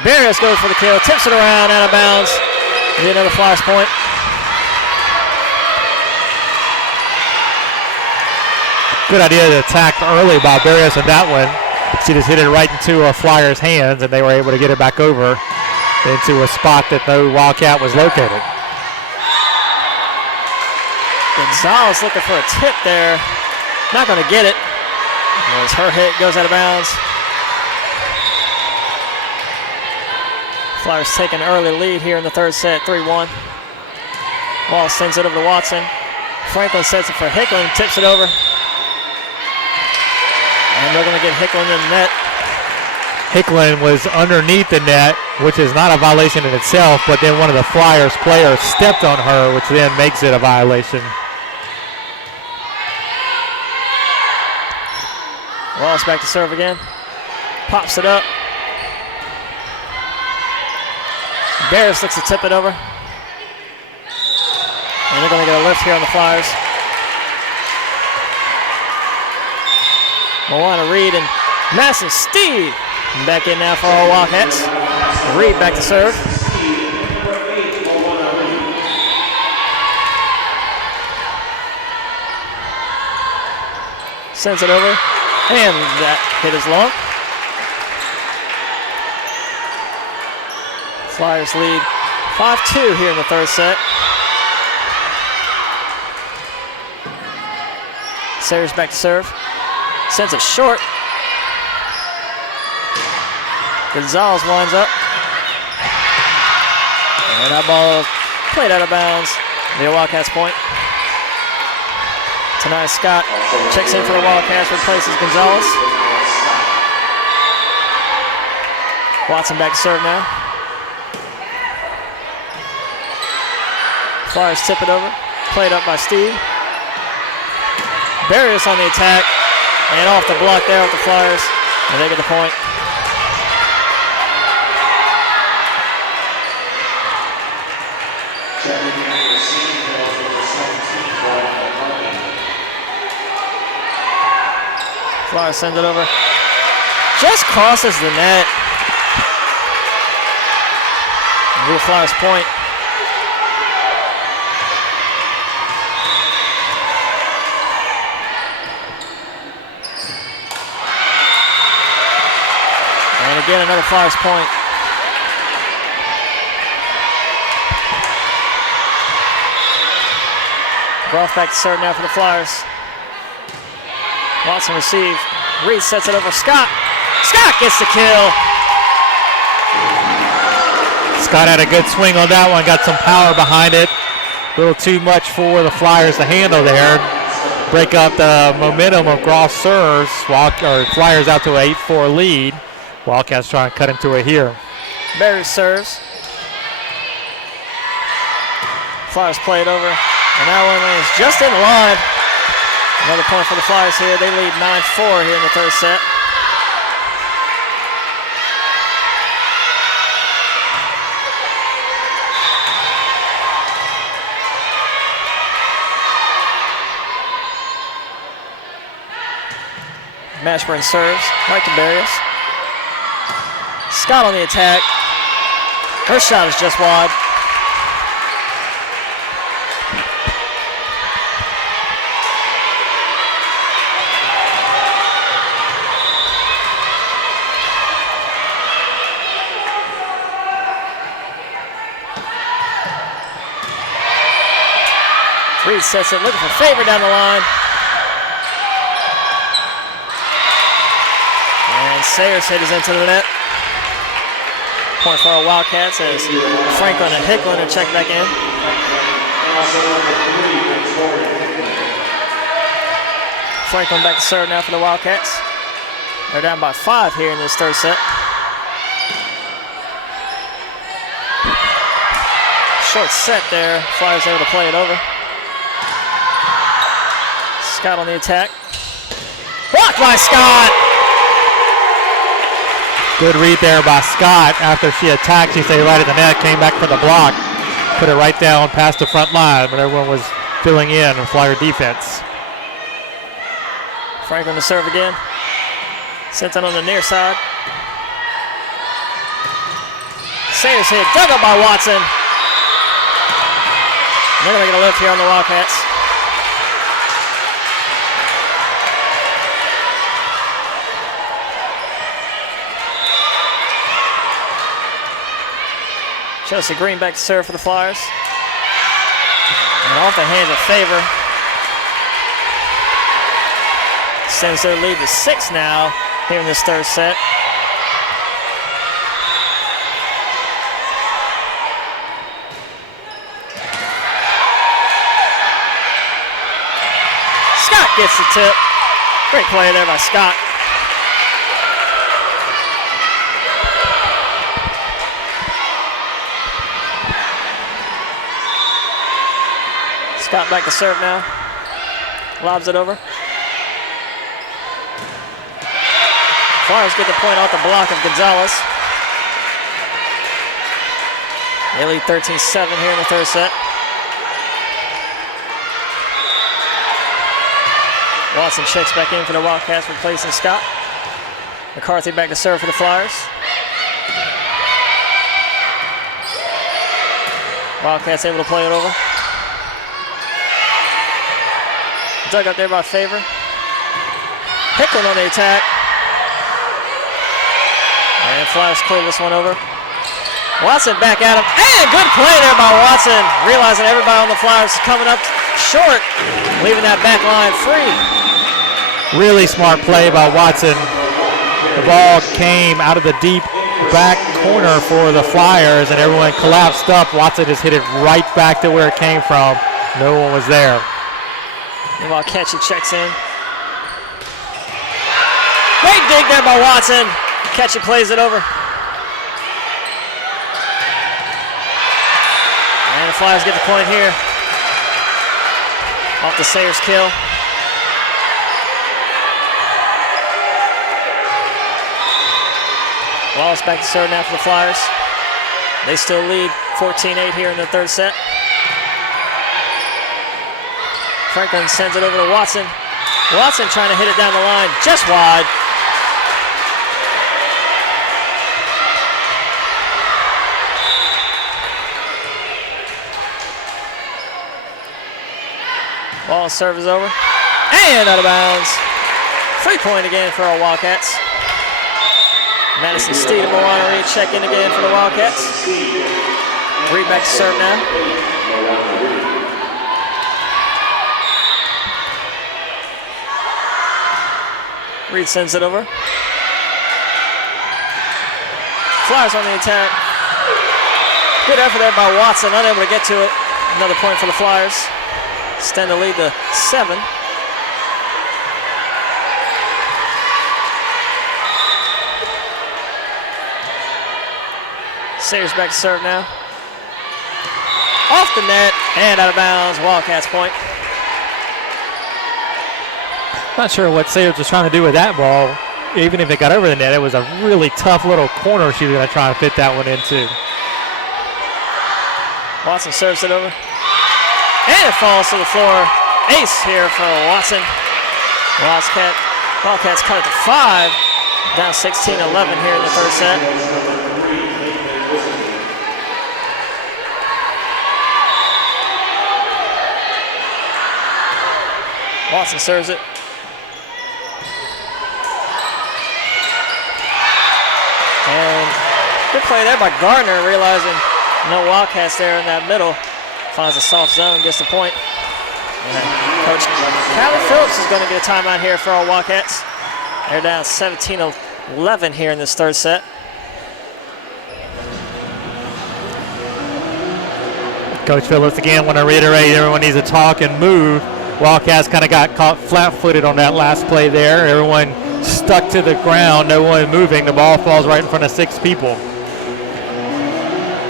Barrios goes for the kill. Tips it around, out of bounds. Get another Flyers point. Good idea to attack early by Barrios on that one. She just hit it right into a Flyers' hands, and they were able to get it back over into a spot that no Wildcat was located. Gonzalez looking for a tip there. Not going to get it. As her hit goes out of bounds. Flyers take an early lead here in the third set, 3-1. Wallace sends it over to Watson. Franklin sets it for Hicklin, tips it over. And they're going to get Hicklin in the net. Hicklin was underneath the net, which is not a violation in itself, but then one of the Flyers players stepped on her, which then makes it a violation. Wallace back to serve again. Pops it up. Barris looks to tip it over. And they're going to get a lift here on the Flyers. Moana Reed and Madison Steve back in now for our Wildcats. Reed back to serve. Sends it over. And that hit is long. Flyers lead 5-2 here in the third set. Sayers back to serve. Sends it short. Gonzalez winds up. And that ball played out of bounds via Wildcats point. Tonight Scott checks in for the Wildcats, replaces Gonzalez. Watson back to serve now. Flyers tip it over. Played up by Steve. Barrios on the attack. And off the block there with the Flyers. And they get the point. Flyers send it over. Just crosses the net. Real Flyers point. And again, another Flyers point. Groff back to serve now for the Flyers. Watson receive. Reed sets it over Scott. Scott gets the kill. Scott had a good swing on that one, got some power behind it. A little too much for the Flyers to handle there. Break up the momentum of Groff serves. Flyers out to an 8-4 lead. Wildcats trying to cut into it here. Barry serves. Flyers play it over. And that one lands just in line. Another point for the Flyers here. They lead 9-4 here in the third set. Mashburn serves. Right to Barrios. Scott on the attack. Her shot is just wide. Reed sets it, looking for favor down the line. And Sayers hit is into the net. Point for our Wildcats as Franklin and Hicklin are checked back in. Franklin back to serve now for the Wildcats. They're down by 5 here in this third set. Short set there. Flyers able to play it over. Scott on the attack. Blocked by Scott. Good read there by Scott. After she attacked, she stayed right at the net, came back for the block, put it right down past the front line, but everyone was filling in on Flyer defense. Franklin to serve again. Sent it on the near side. Sayers hit, dug up by Watson. They're going to get a lift here on the Wildcats. Chelsea Green back to serve for the Flyers. And off the hands of Favor. Sends their lead to 6 now here in this third set. Scott gets the tip. Great play there by Scott. Scott back to serve now. Lobs it over. Flyers get the point off the block of Gonzalez. They lead 13-7 here in the third set. Watson checks back in for the Wildcats, replacing Scott. McCarthy back to serve for the Flyers. Wildcats able to play it over. Dug up there by Favor. Hickland on the attack. And Flyers clear this one over. Watson back at him. And good play there by Watson. Realizing everybody on the Flyers is coming up short, leaving that back line free. Really smart play by Watson. The ball came out of the deep back corner for the Flyers, and everyone collapsed up. Watson just hit it right back to where it came from. No one was there. Meanwhile, Ketchy checks in. Great dig there by Watson. Ketchy plays it over. And the Flyers get the point here. Off the Sayers kill. Wallace back to serve now for the Flyers. They still lead 14-8 here in the third set. Franklin sends it over to Watson. Watson trying to hit it down the line, just wide. Ball serve is over. And out of bounds. Free point again for our Wildcats. Madison Steed and Moana Reed check in again for the Wildcats. Reed back to serve now. Reed sends it over. Flyers on the attack. Good effort there by Watson, unable to get to it. Another point for the Flyers. Extend the lead to 7. Sayers back to serve now. Off the net and out of bounds. Wildcats point. Not sure what Sayers was trying to do with that ball. Even if it got over the net, it was a really tough little corner she was going to try to fit that one into. Watson serves it over. And it falls to the floor. Ace here for Watson. Wildcats cut it to 5. Down 16-11 here in the third set. Watson serves it. And good play there by Gardner, realizing no Wildcats there in that middle. Finds a soft zone, gets the point. And Coach Calvin Phillips is going to get a timeout here for our Wildcats. They're down 17-11 here in this third set. Coach Phillips again want to reiterate everyone needs to talk and move. Wildcats kind of got caught flat-footed on that last play there. Everyone stuck to the ground, no one moving. The ball falls right in front of 6 people.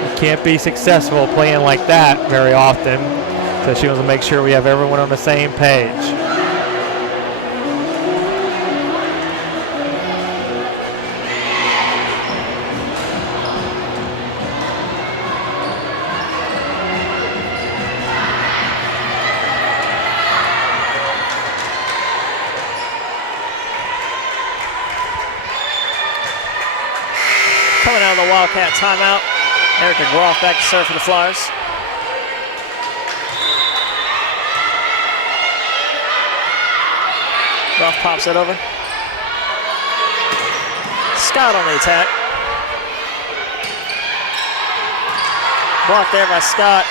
You can't be successful playing like that very often. So she wants to make sure we have everyone on the same page. Coming out of the Wildcat timeout, Erica Groff back to serve for the Flyers. Groff pops it over. Scott on the attack. Blocked there by Scott.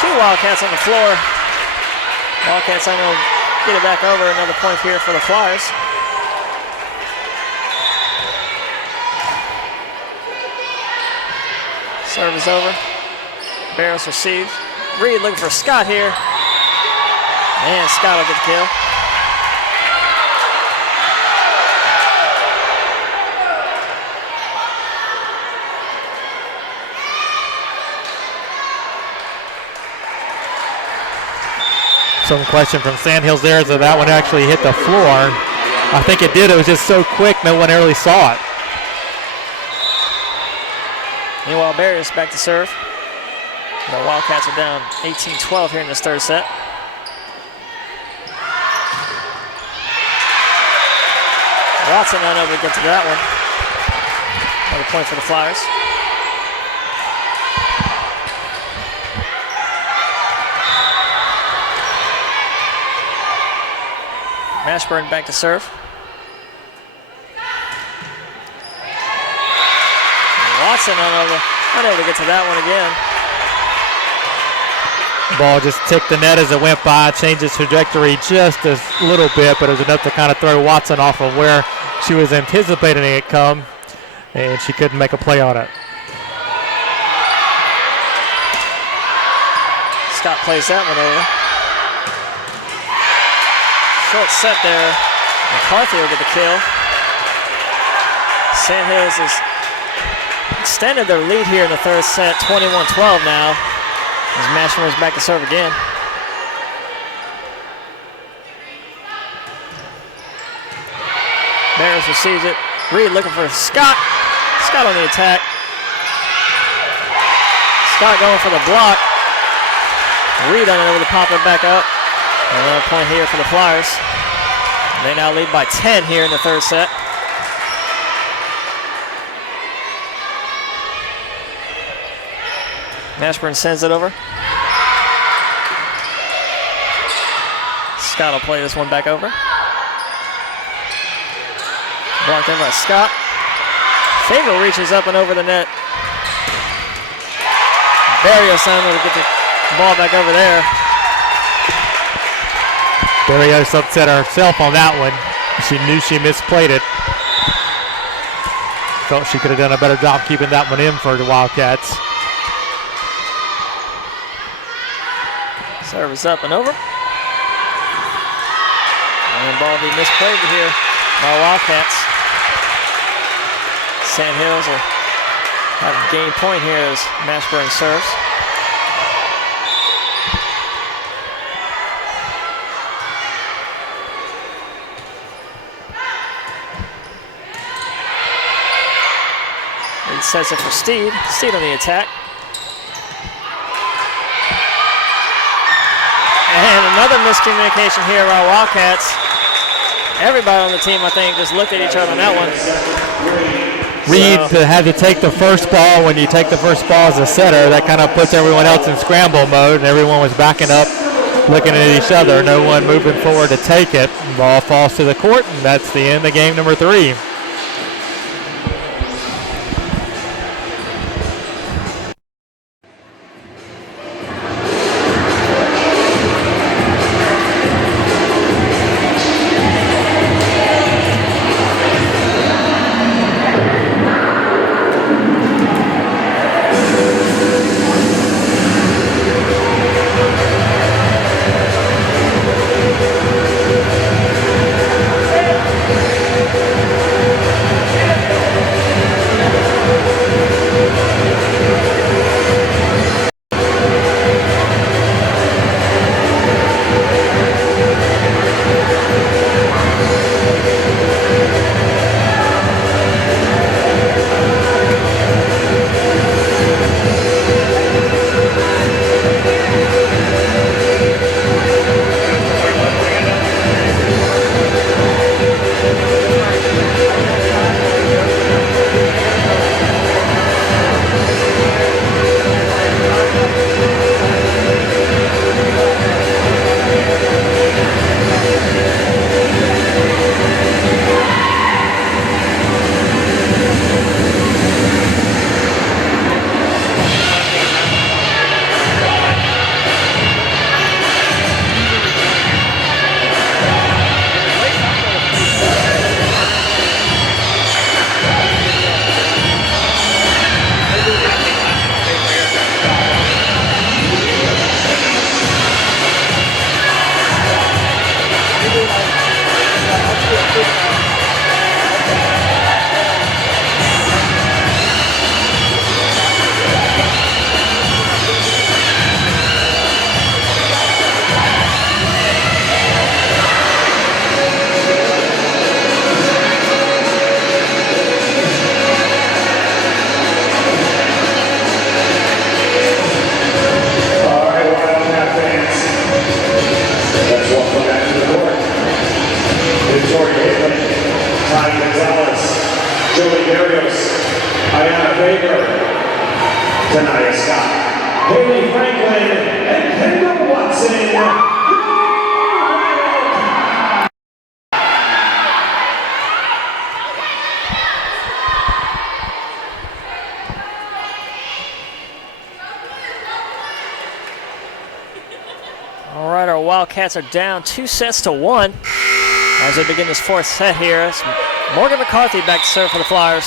2 Wildcats on the floor. Wildcats unable to get it back over. Another point here for the Flyers. Serve is over. Barros receives. Reed looking for Scott here. And Scott will get the kill. Some question from Sandhills there, so that one actually hit the floor. I think it did. It was just so quick, no one really saw it. Meanwhile, Barrios back to serve. The Wildcats are down 18-12 here in this third set. Watson unable to get to that one. Another point for the Flyers. Mashburn back to serve. Watson unable to get to that one again. Ball just ticked the net as it went by, changed its trajectory just a little bit, but it was enough to kind of throw Watson off of where she was anticipating it come, and she couldn't make a play on it. Scott plays that one over. Short set there. McCarthy will get the kill. Sandhills has extended their lead here in the third set, 21-12 now. As Mashburn is back to serve again. Barris receives it. Reed looking for Scott. Scott on the attack. Scott going for the block. Reed unable to pop it back up. Another point here for the Flyers. They now lead by 10 here in the third set. Mashburn sends it over. Scott will play this one back over. Blocked in by Scott. Faber reaches up and over the net. Barrios unable to get the ball back over there. Barrios upset herself on that one. She knew she misplayed it. Felt she could have done a better job keeping that one in for the Wildcats. Service up and over. And the ball be misplayed here by Wildcats. Sandhills will have a game point here as Mashburn serves. He sets it for Steed. Steed on the attack. And another miscommunication here by Wildcats. Everybody on the team, I think, just looked at each other on that one. Reed had to take the first ball. When you take the first ball as a setter, that kind of puts everyone else in scramble mode, and everyone was backing up, looking at each other. No one moving forward to take it. Ball falls to the court, and that's the end of game number 3. Barrios, Ayana Faber, Tanaya Scott, Haley Franklin, and Kendall Watson. All right, our Wildcats are down 2-1 as they begin this fourth set here. It's Morgan McCarthy back to serve for the Flyers.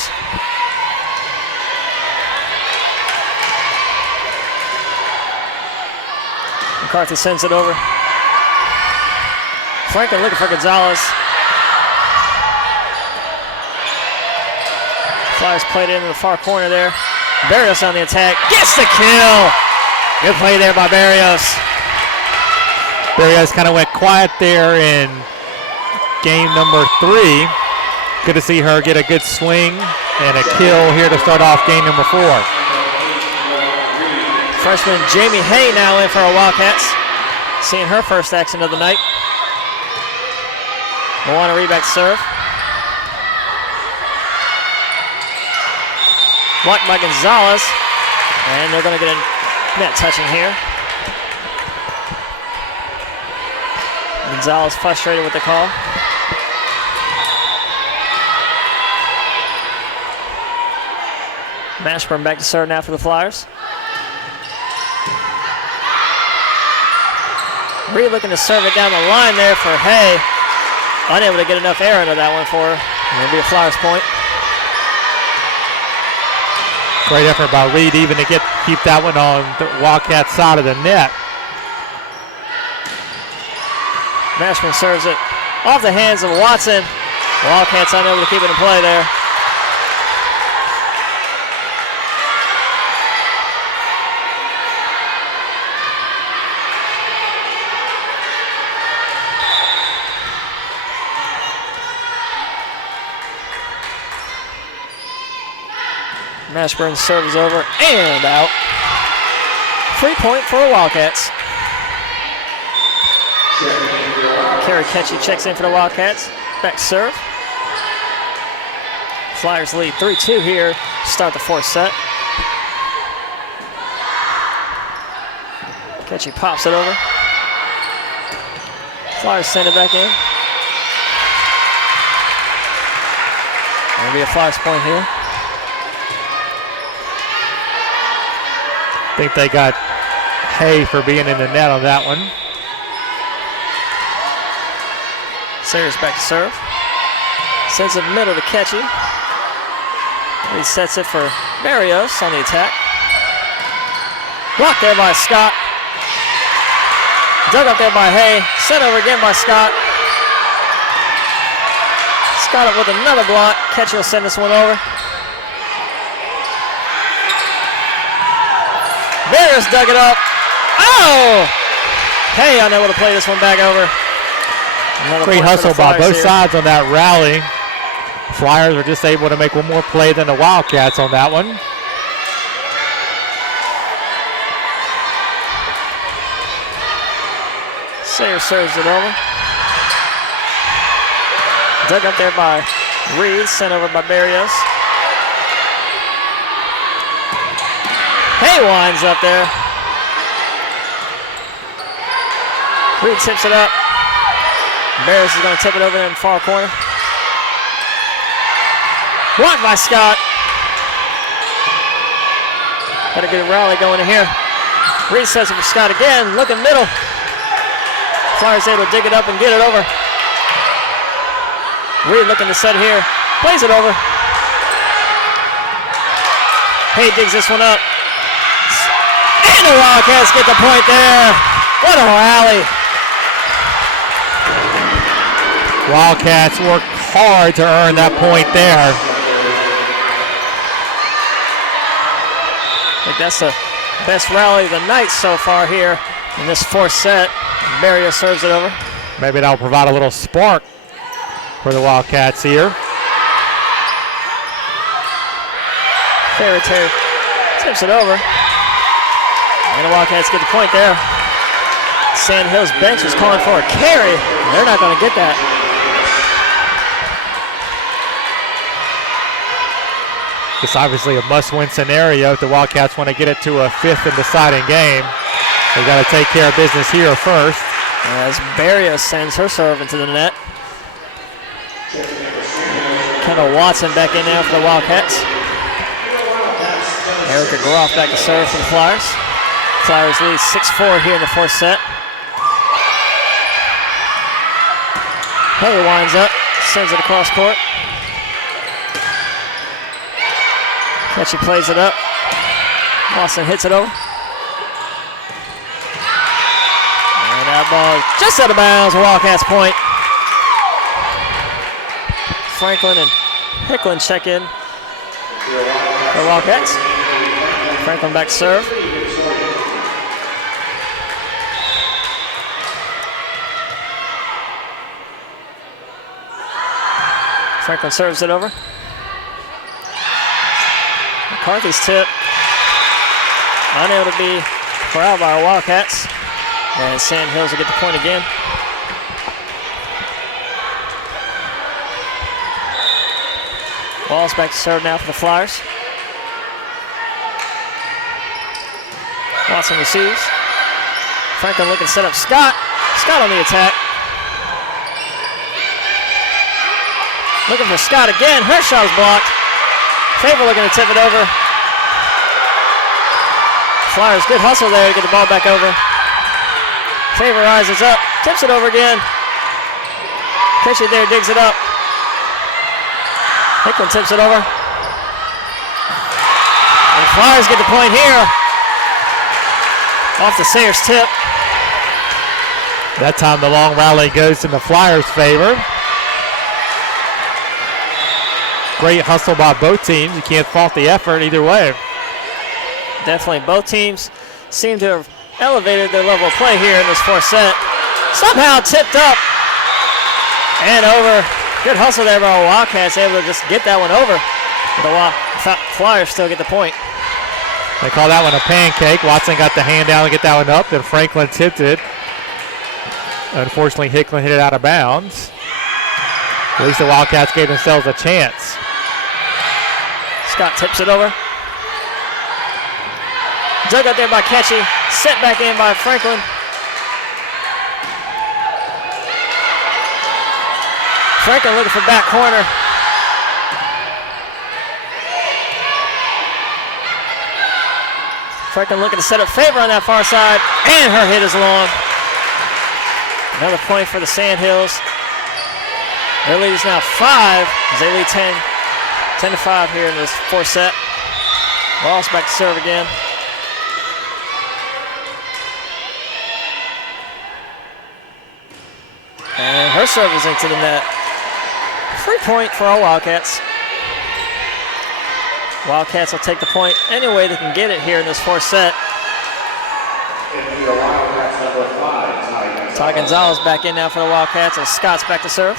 McCarthy sends it over. Franklin looking for Gonzalez. Flyers played it into the far corner there. Barrios on the attack. Gets the kill! Good play there by Barrios. Barrios kind of went quiet there in game number 3. Good to see her get a good swing and a kill here to start off game number 4. Freshman Jamie Hay now in for our Wildcats. Seeing her first action of the night. Moana Reed back to serve. Blocked by Gonzalez. And they're going to get a net touching here. Gonzalez frustrated with the call. Mashburn back to serve now for the Flyers. Reed looking to serve it down the line there for Hay. Unable to get enough air into that one for her. It'll be a Flyers point. Great effort by Reed even to keep that one on the Wildcat side of the net. Mashburn serves it off the hands of Watson. Wildcats unable to keep it in play there. Mashburn serves over and out. Free point for the Wildcats. Carrie Ketchy checks in for the Wildcats. Back serve. Flyers lead 3-2 here to start the fourth set. Ketchy pops it over. Flyers send it back in. That'll be a Flyers point here. I think they got Hay for being in the net on that one. Sayers back to serve. Sends it middle to Ketchy. He sets it for Barrios on the attack. Blocked there by Scott. Dug up there by Hay. Sent over again by Scott. Scott up with another block. Ketchy will send this one over. Barrios dug it up. Oh! Hay unable to play this one back over. Great hustle by both sides on that rally. Flyers were just able to make one more play than the Wildcats on that one. Sayers serves it over. Dug up there by Reed, sent over by Barrios. Hay winds up there. Reed tips it up. Barrios is going to tip it over there in the far corner. Blocked by Scott. Got a good rally going in here. Reed sets it for Scott again. Looking middle. Flyers able to dig it up and get it over. Reed looking to set here. Plays it over. Hay digs this one up. And the Wildcats get the point there. What a rally. Wildcats worked hard to earn that point there. I think that's the best rally of the night so far here in this fourth set. Barrios serves it over. Maybe that'll provide a little spark for the Wildcats here. Terry tips it over. And the Wildcats get the point there. Sandhills bench is calling for a carry. They're not going to get that. It's obviously a must-win scenario if the Wildcats want to get it to a 5th and deciding game. They got to take care of business here first. As Barrios sends her serve into the net. Kendall Watson back in now for the Wildcats. Erica Groff back to serve for the Flyers. Flyers lead 6-4 here in the 4th set. Haley winds up, sends it across court. Ketchy plays it up. Watson hits it over. And that ball just out of bounds, Wildcats point. Franklin and Hicklin check in for the Wildcats. Franklin back to serve. Franklin serves it over. McCarthy's tip. Unable to be corralled by our Wildcats. And Sandhills will get the point again. Ball's back to serve now for the Flyers. Watson receives. Franklin looking to set up Scott. Scott on the attack. Looking for Scott again. Her shot's blocked. Favor looking to tip it over. Flyers, good hustle there to get the ball back over. Favor rises up, tips it over again. Ketchy there, digs it up. Hicklin tips it over. And Flyers get the point here. Off the Sayers tip. That time the long rally goes in the Flyers' favor. Great hustle by both teams. You can't fault the effort either way. Definitely both teams seem to have elevated their level of play here in this 4th set. Somehow tipped up and over. Good hustle there by our Wildcats, able to just get that one over. The Flyers still get the point. They call that one a pancake. Watson got the hand down to get that one up. Then Franklin tipped it. Unfortunately, Hicklin hit it out of bounds. At least the Wildcats gave themselves a chance. Scott tips it over. Dug out there by Ketchy. Sent back in by Franklin. Franklin looking for back corner. Franklin looking to set up Favor on that far side. And her hit is long. Another point for the Sandhills. Their lead is now 5 as they lead 10-5 here in this 4th set. Ross back to serve again. And her serve is into the net. Free point for our Wildcats. Wildcats will take the point any way they can get it here in this 4th set. Ty Gonzalez back in now for the Wildcats as Scott's back to serve.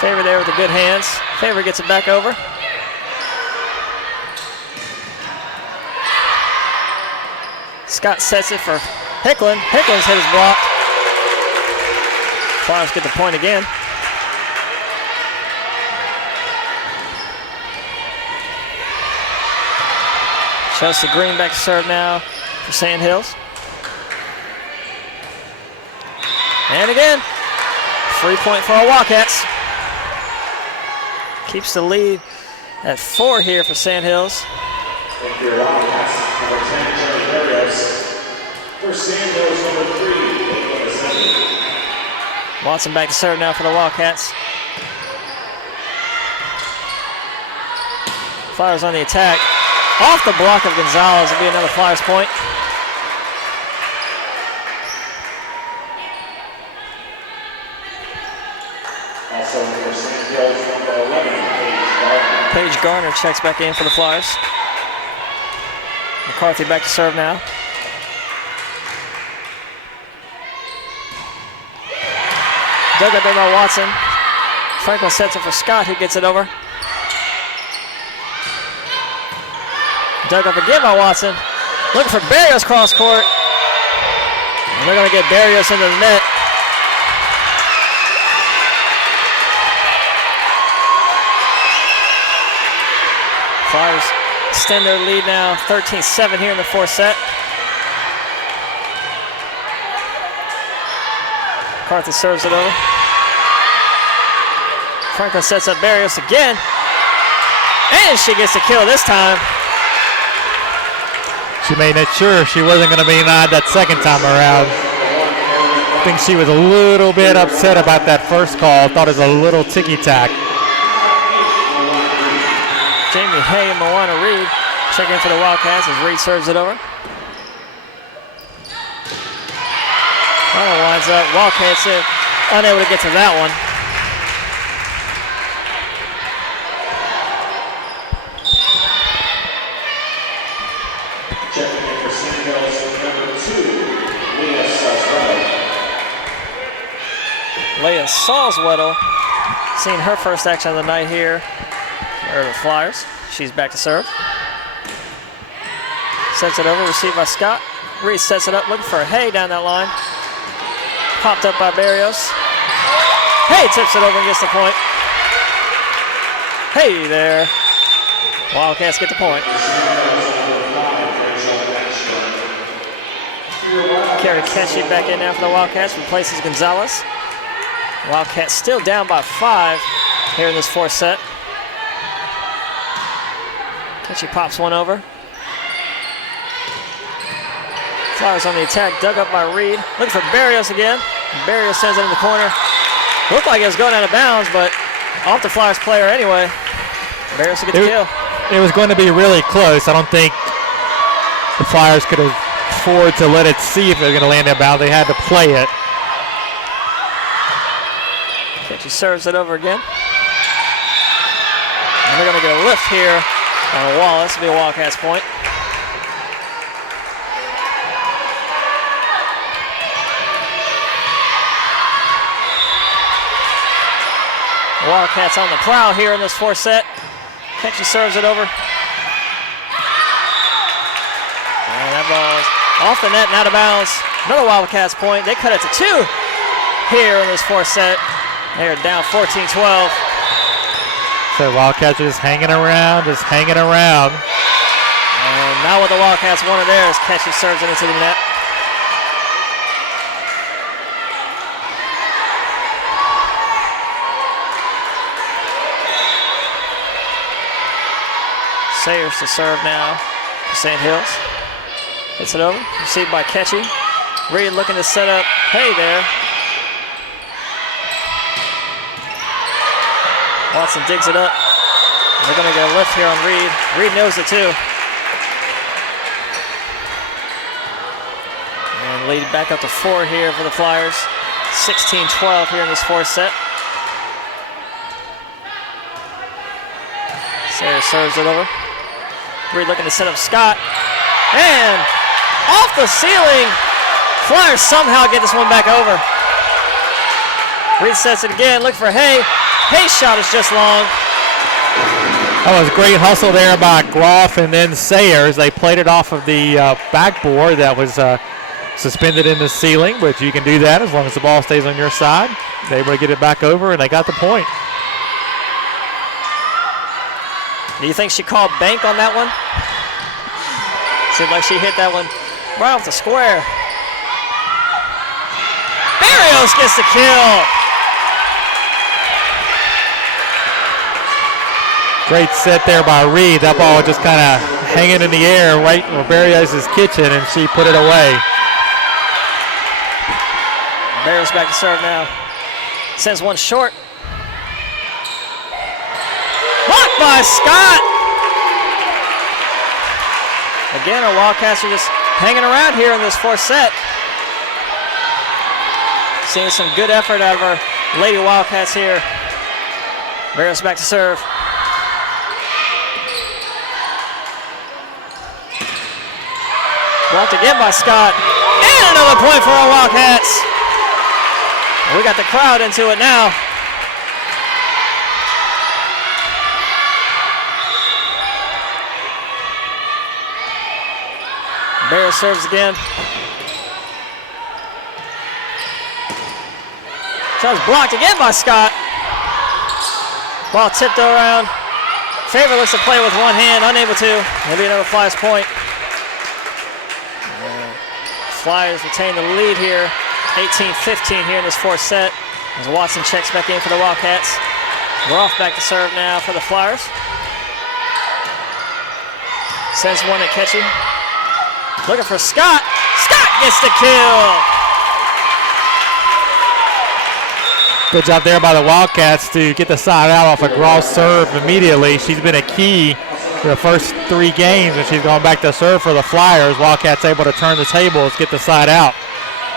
Favor there with the good hands. Favor gets it back over. Scott sets it for Hicklin. Hicklin's hit is blocked. Flyers get the point again. Chelsea Green back to serve now for Sandhills. And again, free point for our Wildcats. Keeps the lead at 4 here for Sandhills. Thank you, Wildcats. Number 10, Jerry Barrios. For Sandhills, number 3, Watson back to serve now for the Wildcats. Flyers on the attack. Off the block of Gonzalez will be another Flyers point. Also for Sandhills, number 11, Paige Garner checks back in for the Flyers. McCarthy back to serve now. Dug up there by Watson. Franklin sets it for Scott, who gets it over. Dug up again by Watson. Looking for Barrios cross court. And they're going to get Barrios into the net. Flyers extend their lead now, 13-7 here in the fourth set. McCarthy serves it over. Franklin sets up Barrios again. And she gets the kill this time. She made it sure she wasn't going to be denied that second time around. I think she was a little bit upset about that first call. Thought it was a little ticky-tack. Jamie Hay and Moana Reed check in for the Wildcats as Reed serves it over. Winds up. Wildcats unable to get to that one. Checking in for Sandhills with number 2, Leah Salzwedel, seeing her first action of the night here for the Flyers. She's back to serve. Sets it over, received by Scott. Reed sets it up, looking for Hay down that line. Popped up by Barrios. Hay tips it over and gets the point. Hey there. Wildcats get the point. Carrie Ketchy back in now for the Wildcats, replaces Gonzalez. Wildcats still down by 5 here in this fourth set. Ketchy pops one over. Flyers on the attack, dug up by Reed. Looking for Barrios again. Barrios sends it in the corner. Looked like it was going out of bounds, but off the Flyers player anyway. Barrios to get the kill. It was going to be really close. I don't think the Flyers could afford to let it see if it was going to land out of bounds. They had to play it. Ketchy serves it over again. And they're going to get a lift here on a wall. This will be a Wildcats point. Wildcats on the prowl here in this fourth set. Ketchy serves it over. And that ball is off the net and out of bounds. Another Wildcats point. They cut it to 2 here in this fourth set. They're down 14-12. So Wildcats are just hanging around, And now what the Wildcats wanted there is Ketchy serves it into the net. Sayers to serve now for Sandhills. Hits it over, received by Ketchy. Reed looking to set up Hay there. Watson digs it up. They're going to get a lift here on Reed. Reed knows it too. And lead back up to 4 here for the Flyers. 16-12 here in this fourth set. Sayers serves it over. Reed looking to set up Scott. And off the ceiling. Flyers somehow get this one back over. Reed sets it again, look for Hay. Hay's shot is just long. That was great hustle there by Groff and then Sayers. They played it off of the backboard that was suspended in the ceiling, but you can do that as long as the ball stays on your side. They were able to get it back over, and they got the point. Do you think she called bank on that one? Seemed like she hit that one right off the square. Barrios gets the kill. Great set there by Reed. That ball just kind of hanging in the air right where Barrios' kitchen, and she put it away. Barrios back to serve now. Sends one short. Blocked by Scott. Again, our Wildcats are just hanging around here in this fourth set. Seeing some good effort out of our Lady Wildcats here. Barrios back to serve. Blocked again by Scott. And another point for our Wildcats. And we got the crowd into it now. Barrios serves again. Shot was blocked again by Scott. Ball tipped around. Favor looks to play with one hand, unable to. Maybe another Flyers point. Flyers retain the lead here. 18-15 here in this fourth set. As Watson checks back in for the Wildcats. Groff back to serve now for the Flyers. Sends one at Ketchy. Looking for Scott. Scott gets the kill. Good job there by the Wildcats to get the side out off a Groff serve immediately. She's been a key for the first 3 games when she's gone back to serve for the Flyers. Wildcats able to turn the tables, get the side out.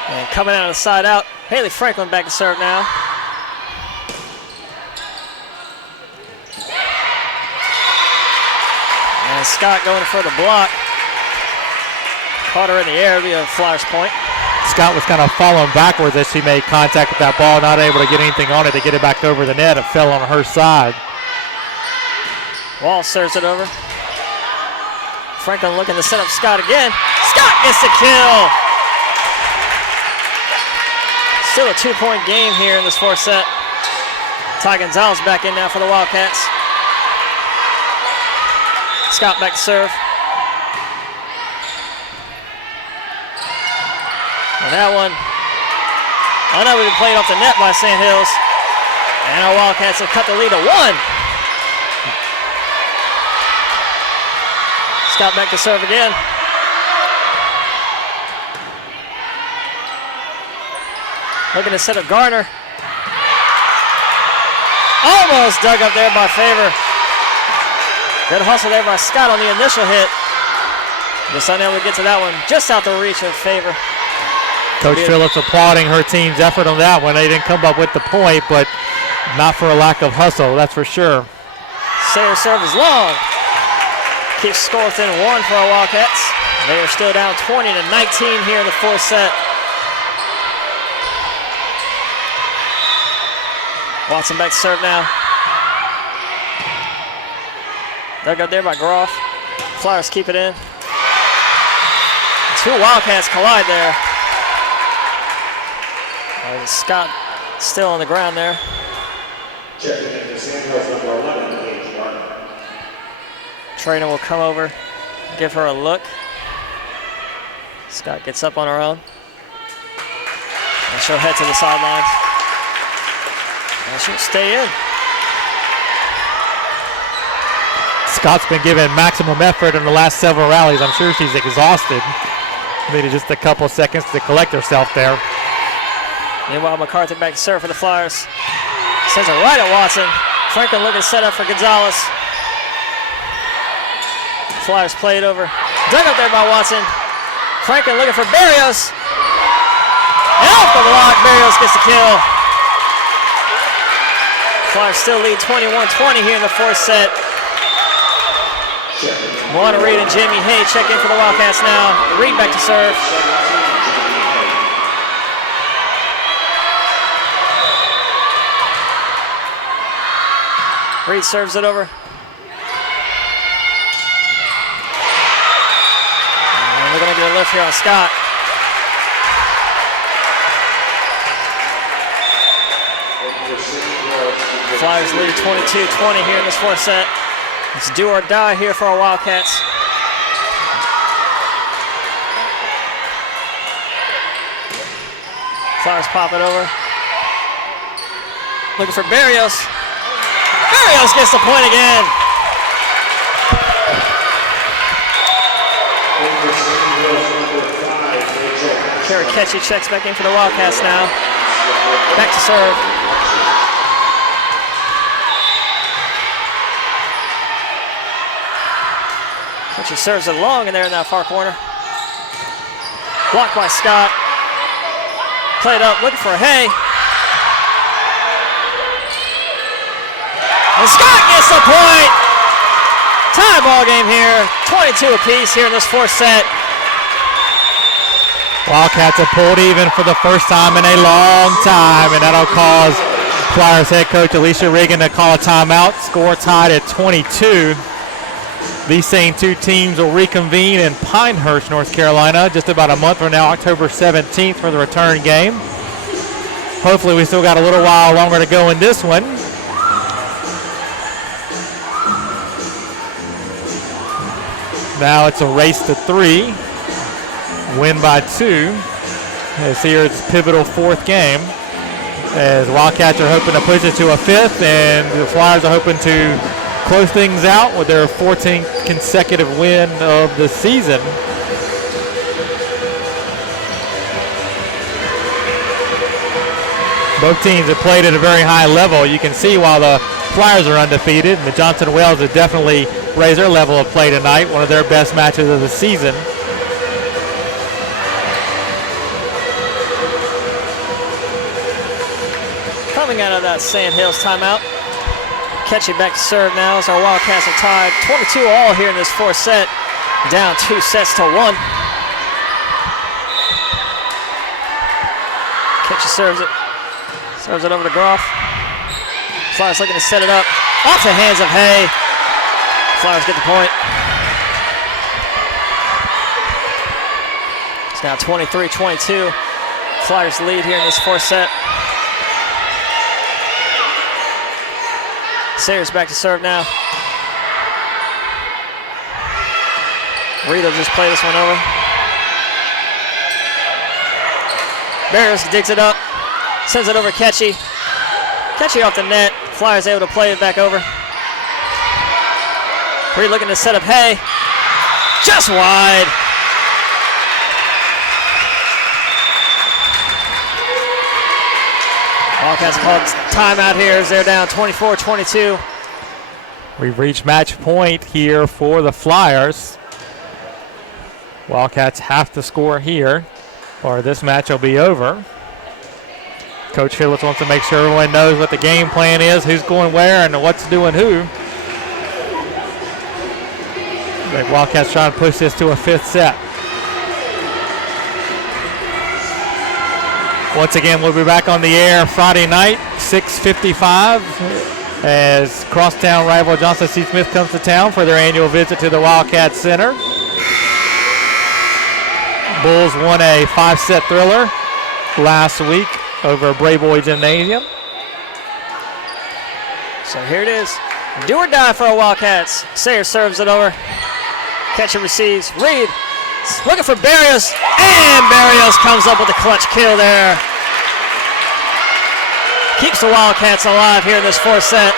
And coming out of the side out, Haley Franklin back to serve now. And Scott going for the block. Caught her in the air via Flyers point. Scott was kind of falling backwards as she made contact with that ball, not able to get anything on it to get it back over the net. It fell on her side. Wall serves it over. Franklin looking to set up Scott again. Scott gets the kill. Still a 2-point game here in this fourth set. Ty Gonzalez back in now for the Wildcats. Scott back to serve. And that one, unable to played off the net by Sandhills. And our Wildcats have cut the lead to 1. Scott back to serve again. Looking to set up Garner. Almost dug up there by Favor. Good hustle there by Scott on the initial hit. Just unable to get to that one. Just out the reach of Favor. Coach Phillips applauding her team's effort on that one. They didn't come up with the point, but not for a lack of hustle, that's for sure. Sayre serve is long. Keeps score within 1 for our Wildcats. They are still down 20-19 here in the fourth set. Watson back to serve now. Dug up there by Groff. Flyers keep it in. 2 Wildcats collide there. Scott still on the ground there. Trainer will come over, give her a look. Scott gets up on her own. And she'll head to the sidelines. And she'll stay in. Scott's been given maximum effort in the last several rallies. I'm sure she's exhausted. Needed just a couple seconds to collect herself there. Meanwhile, McCarthy back to serve for the Flyers. Sends it right at Watson. Franklin looking set up for Gonzalez. Flyers play it over. Dug up there by Watson. Franklin looking for Barrios. And off the block, Barrios gets the kill. Flyers still lead 21-20 here in the fourth set. Moana Reed and Jamie Hay check in for the Wildcats now. Reed back to serve. Reed serves it over. And we're going to get a lift here on Scott. Flyers lead 22-20 here in this fourth set. It's do or die here for our Wildcats. Flyers pop it over. Looking for Barrios. Barrios gets the point again. Kara Ketchy checks back in for the Wildcats now. Back to serve. Ketchy serves it long in there in that far corner. Blocked by Scott. Played up, looking for Hay. And Scott gets the point. Tie ball game here. 22 apiece here in this fourth set. Wildcats have pulled even for the first time in a long time, and that'll cause Flyers head coach Alicia Regan to call a timeout. Score tied at 22. These same 2 teams will reconvene in Pinehurst, North Carolina, just about a month from now, October 17th, for the return game. Hopefully we still got a little while longer to go in this one. Now it's a race to 3. Win by 2. As here it's pivotal 4th game. As Wildcats are hoping to push it to a 5th, and the Flyers are hoping to close things out with their 14th consecutive win of the season. Both teams have played at a very high level. You can see while the Flyers are undefeated, and the Johnson Wales have definitely raised their level of play tonight, one of their best matches of the season. Coming out of that Sandhills timeout. Catching back to serve now as our Wildcats are tied 22 all here in this 4th set. Down 2 sets to 1. Catchy serves it. Serves it over to Groff. Flyers looking to set it up. Off the hands of Hay. Flyers get the point. It's now 23-22. Flyers lead here in this 4th set. Sayers back to serve now. Reed will just play this one over. Barrios digs it up. Sends it over Ketchy. Ketchy off the net. Flyers able to play it back over. Reed looking to set up Hay. Just wide. Wildcats called timeout here as they're down 24-22. We've reached match point here for the Flyers. Wildcats have to score here or this match will be over. Coach Phillips wants to make sure everyone knows what the game plan is, who's going where, and what's doing who. The Wildcats trying to push this to a 5th set. Once again, we'll be back on the air Friday night, 6:55, as crosstown rival Johnson C. Smith comes to town for their annual visit to the Wildcat Center. Bulls won a 5-set thriller last week over Bray Boy Gymnasium. So here it is. Do or die for our Wildcats. Sayers serves it over. Catcher receives. Reed looking for Barrios. And Barrios comes up with a clutch kill there. Keeps the Wildcats alive here in this 4th set.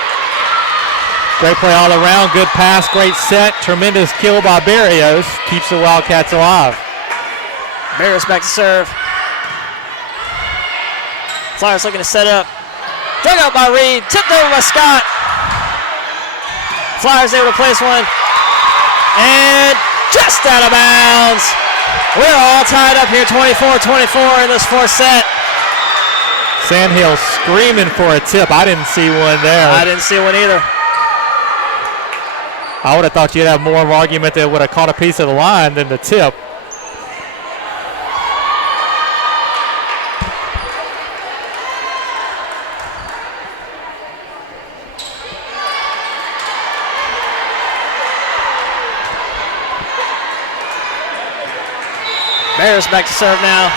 Great play all around. Good pass. Great set. Tremendous kill by Barrios. Keeps the Wildcats alive. Barrios back to serve. Flyers looking to set up. Dug out by Reed. Tipped over by Scott. Flyers able to place one. And just out of bounds. We're all tied up here 24-24 in this 4th set. Sandhills screaming for a tip. I didn't see one there. I didn't see one either. I would have thought you'd have more of an argument that would have caught a piece of the line than the tip. Barrios back to serve now.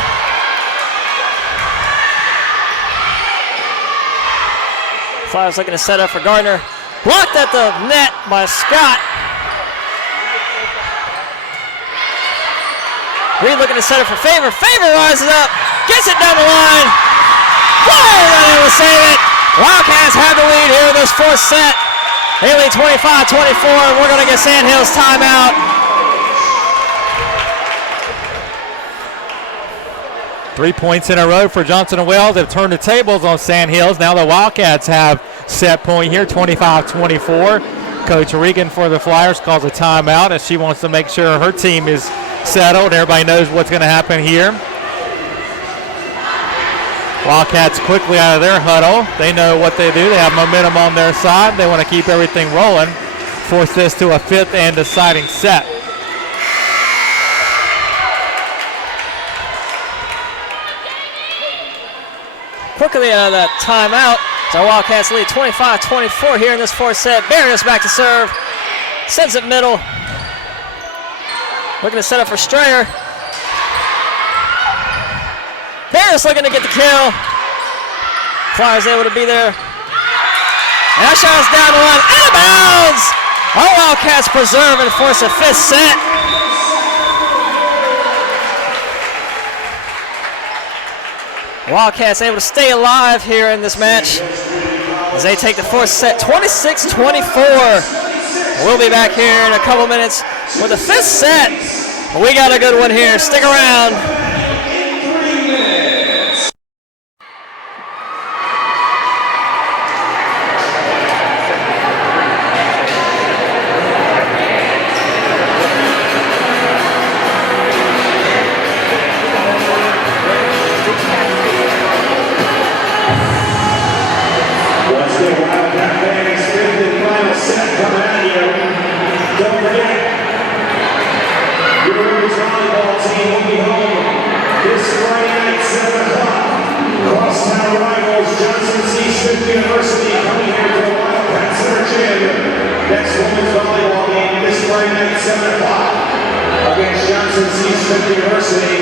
Flyers looking to set up for Gardner. Blocked at the net by Scott. Reed looking to set up for Favor. Favor rises up, gets it down the line. Flyers not able to save it. Wildcats have the lead here in this 4th set. They lead 25-24, and we're going to get Sandhills timeout. 3 points in a row for Johnson & Wales. They've turned the tables on Sandhills. Now the Wildcats have set point here, 25-24. Coach Regan for the Flyers calls a timeout as she wants to make sure her team is settled. Everybody knows what's going to happen here. Wildcats quickly out of their huddle. They know what they do. They have momentum on their side. They want to keep everything rolling. Force this to a 5th and deciding set. Quickly out of that timeout. So Wildcats lead 25-24 here in this 4th set. Barrios back to serve. Sends it middle. Looking to set up for Strayer. Barrios looking to get the kill. Flyers able to be there. And that shot is down the line. Out of bounds! Our Wildcats preserve and force a fifth set. Wildcats able to stay alive here in this match as they take the fourth set, 26-24. We'll be back here in a couple minutes with the fifth set. We got a good one here. Stick around. University coming here to the Wildcat Center Gym. Next women's volleyball game this Friday night, 7 o'clock against Johnson C. Smith University.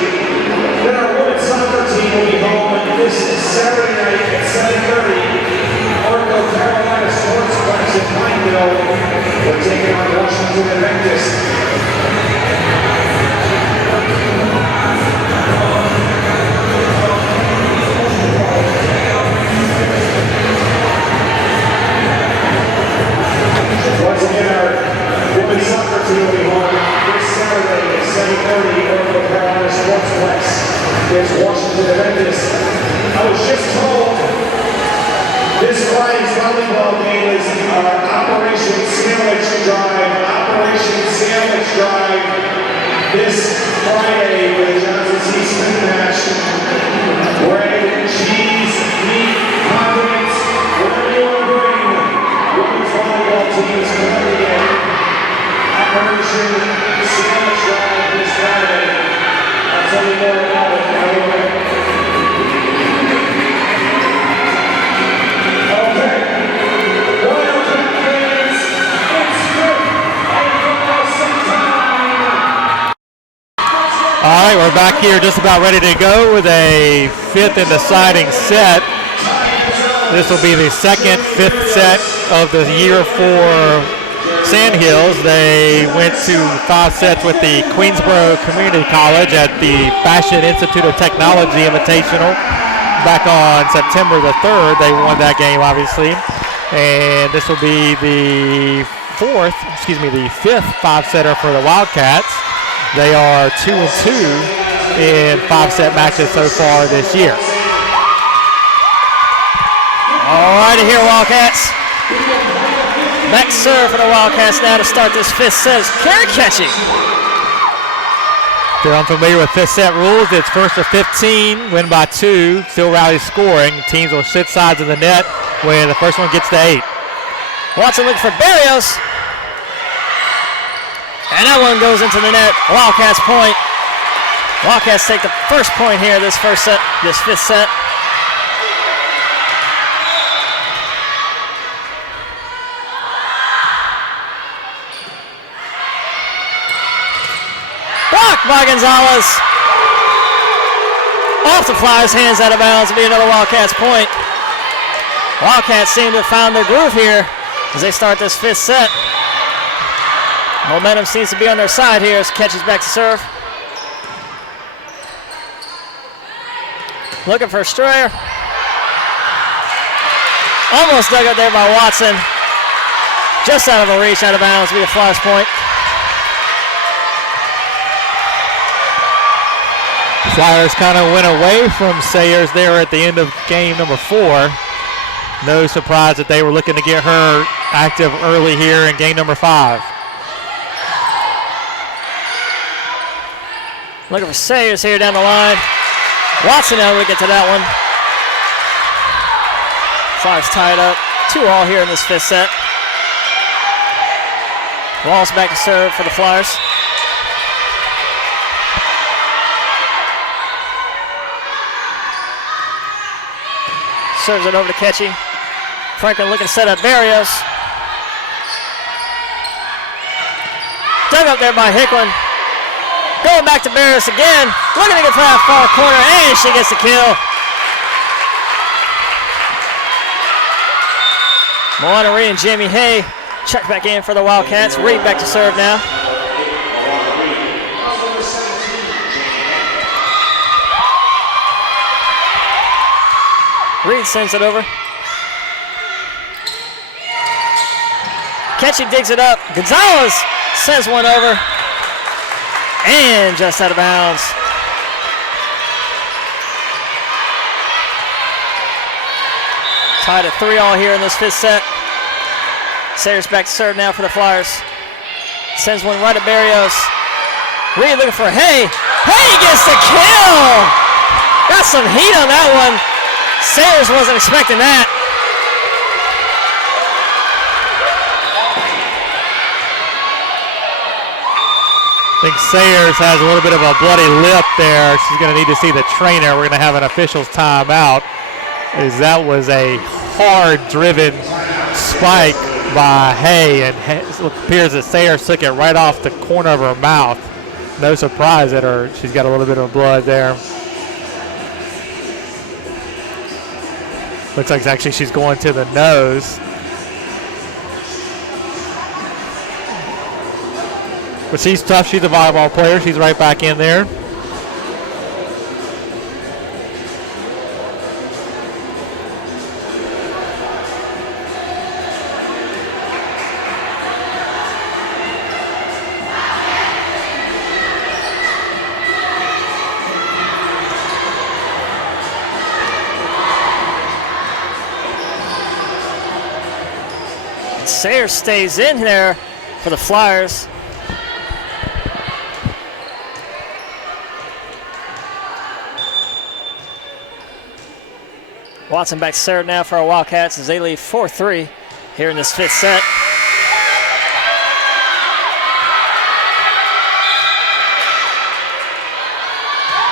Then our women's soccer team will be home this Saturday night at 7:30. North Carolina Sportsplex in Pineville. We're taking on Washington Adventist. Once again, our women's soccer team will be home this Saturday at 7:30 over the Carolina Sportsplex against Washington Adventist. I was just told this Friday's volleyball game is Operation Sandwich Drive. Operation Sandwich Drive this Friday with the Johnson C. Smith match. Bread, cheese, meat, condiments, whatever you want to bring. Women's volleyball team is currently in Operation Sandwich Drive this Friday. I'll tell you more about it now. Okay. Wildcat fans, it's good. All right, we're back here just about ready to go with a fifth and deciding set. This will be the second fifth set of the year for Sandhills. They went to 5 sets with the Queensboro Community College at the Fashion Institute of Technology Invitational back on September the 3rd. They won that game, obviously. And this will be the fifth 5-setter for the Wildcats. They are 2-2 in 5-set matches so far this year. All righty here, Wildcats. Back serve for the Wildcats now to start this fifth set. Carrie Ketchy. If you're unfamiliar with fifth set rules, it's first to 15, win by 2, still rally scoring. Teams will sit sides of the net when the first one gets to 8. Watson looking for Barrios. And that one goes into the net. Wildcats point. Wildcats take the first point here this fifth set. Blocked by Gonzalez. Off the Flyers' hands, out of bounds. It'll be another Wildcats point. Wildcats seem to have found their groove here as they start this fifth set. Momentum seems to be on their side here as Ketchy's back to serve. Looking for Stroyer. Almost dug up there by Watson. Just out of a reach, out of bounds. It'll be a Flyers point. Flyers kind of went away from Sayers there at the end of game number 4. No surprise that they were looking to get her active early here in game number 5. Looking for Sayers here down the line. Watson able to get to that one. Flyers tied up. 2-2 here in this fifth set. Walls back to serve for the Flyers. Serves it over to Ketchy. Franklin looking to set up Barrios. Dug up there by Hicklin. Going back to Barrios again. Looking to get to that far corner, and she gets the kill. Moana Ree and Jamie Hay Check back in for the Wildcats. Reed back to serve now. Reed sends it over. Ketchy digs it up. Gonzalez sends one over. And just out of bounds. Tied at 3-all here in this fifth set. Sayers back to serve now for the Flyers. Sends one right at Barrios. Reed looking for Hay. Hay gets the kill! Got some heat on that one. Sayers wasn't expecting that. I think Sayers has a little bit of a bloody lip there. She's going to need to see the trainer. We're going to have an official's timeout. As that was a hard-driven spike by Hay, and it appears that Sayers took it right off the corner of her mouth. No surprise that she's got a little bit of blood there. Looks like actually she's going to the nose. But she's tough. She's a volleyball player. She's right back in there. Sayers stays in there for the Flyers. Watson back to serve now for our Wildcats as they lead 4-3 here in this fifth set.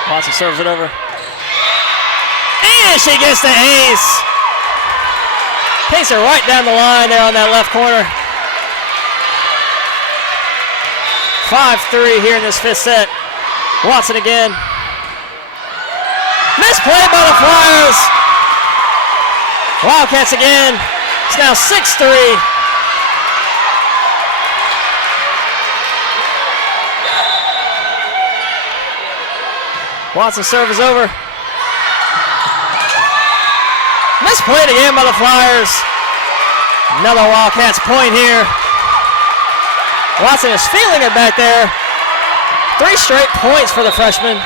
Watson serves it over. And she gets the ace. Takes it right down the line there on that left corner. 5-3 here in this fifth set. Watson again. Misplay by the Flyers. Wildcats again. It's now 6-3. Watson serve is over. Misplayed again by the Flyers. Another Wildcats point here. Watson is feeling it back there. 3 straight points for the freshman.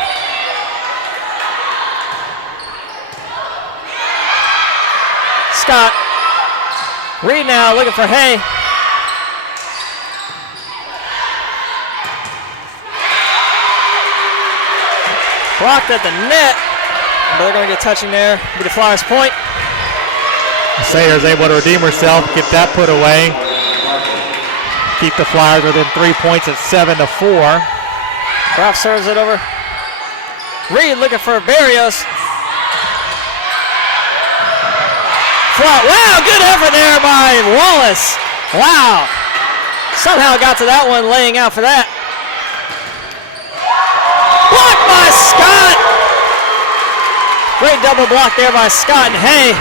Scott. Reed now looking for Hay. Blocked at the net, but they're going to get touching there. Be the Flyers' point. Sayers able to redeem herself, get that put away. Keep the Flyers within 3 points at 7-4. Ralph serves it over. Reed looking for Barrios. Flop. Wow, good effort there by Wallace. Wow. Somehow got to that one, laying out for that. Blocked by Scott. Great double block there by Scott and Hay.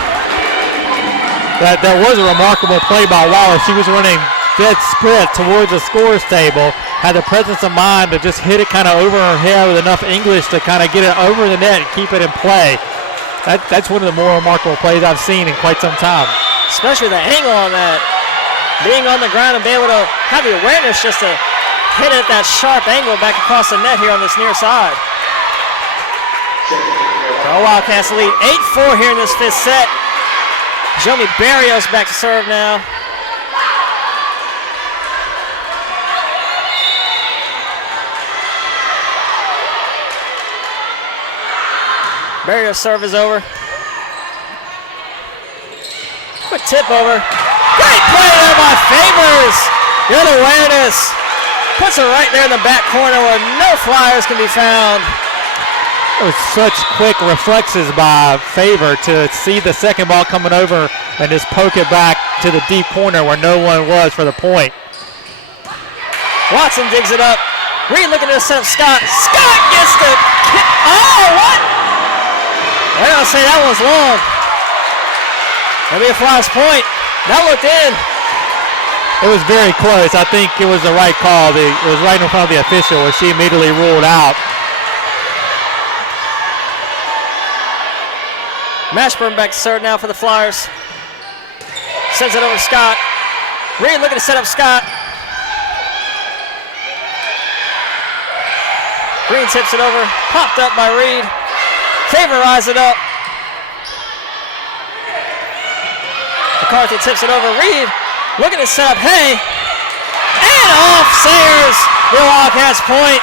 That was a remarkable play by Wallace. She was running dead sprint towards the scores table, had the presence of mind to just hit it kind of over her head with enough English to kind of get it over the net and keep it in play. That's one of the more remarkable plays I've seen in quite some time. Especially the angle on that. Being on the ground and be able to have the awareness just to hit it at that sharp angle back across the net here on this near side. The Wildcats lead 8-4 here in this fifth set. Jomi Barrios back to serve now. Barrios' serve is over. Quick tip over. Great play there by Favors. Good awareness. Puts it right there in the back corner where no Flyers can be found. It was such quick reflexes by Favor to see the second ball coming over and just poke it back to the deep corner where no one was for the point. Watson digs it up. Reed looking to set up Scott. Scott gets the kick. Oh, what? They're going to say that one's long. That'll be a Flyers point. That looked in. It was very close. I think it was the right call. It was right in front of the official where she immediately ruled out. Mashburn back to serve now for the Flyers. Sends it over to Scott. Reed looking to set up Scott. Green tips it over. Popped up by Reed. Favorize it up. McCarthy tips it over. Reed looking to set up Hay. And off Sayers. The Wildcats point.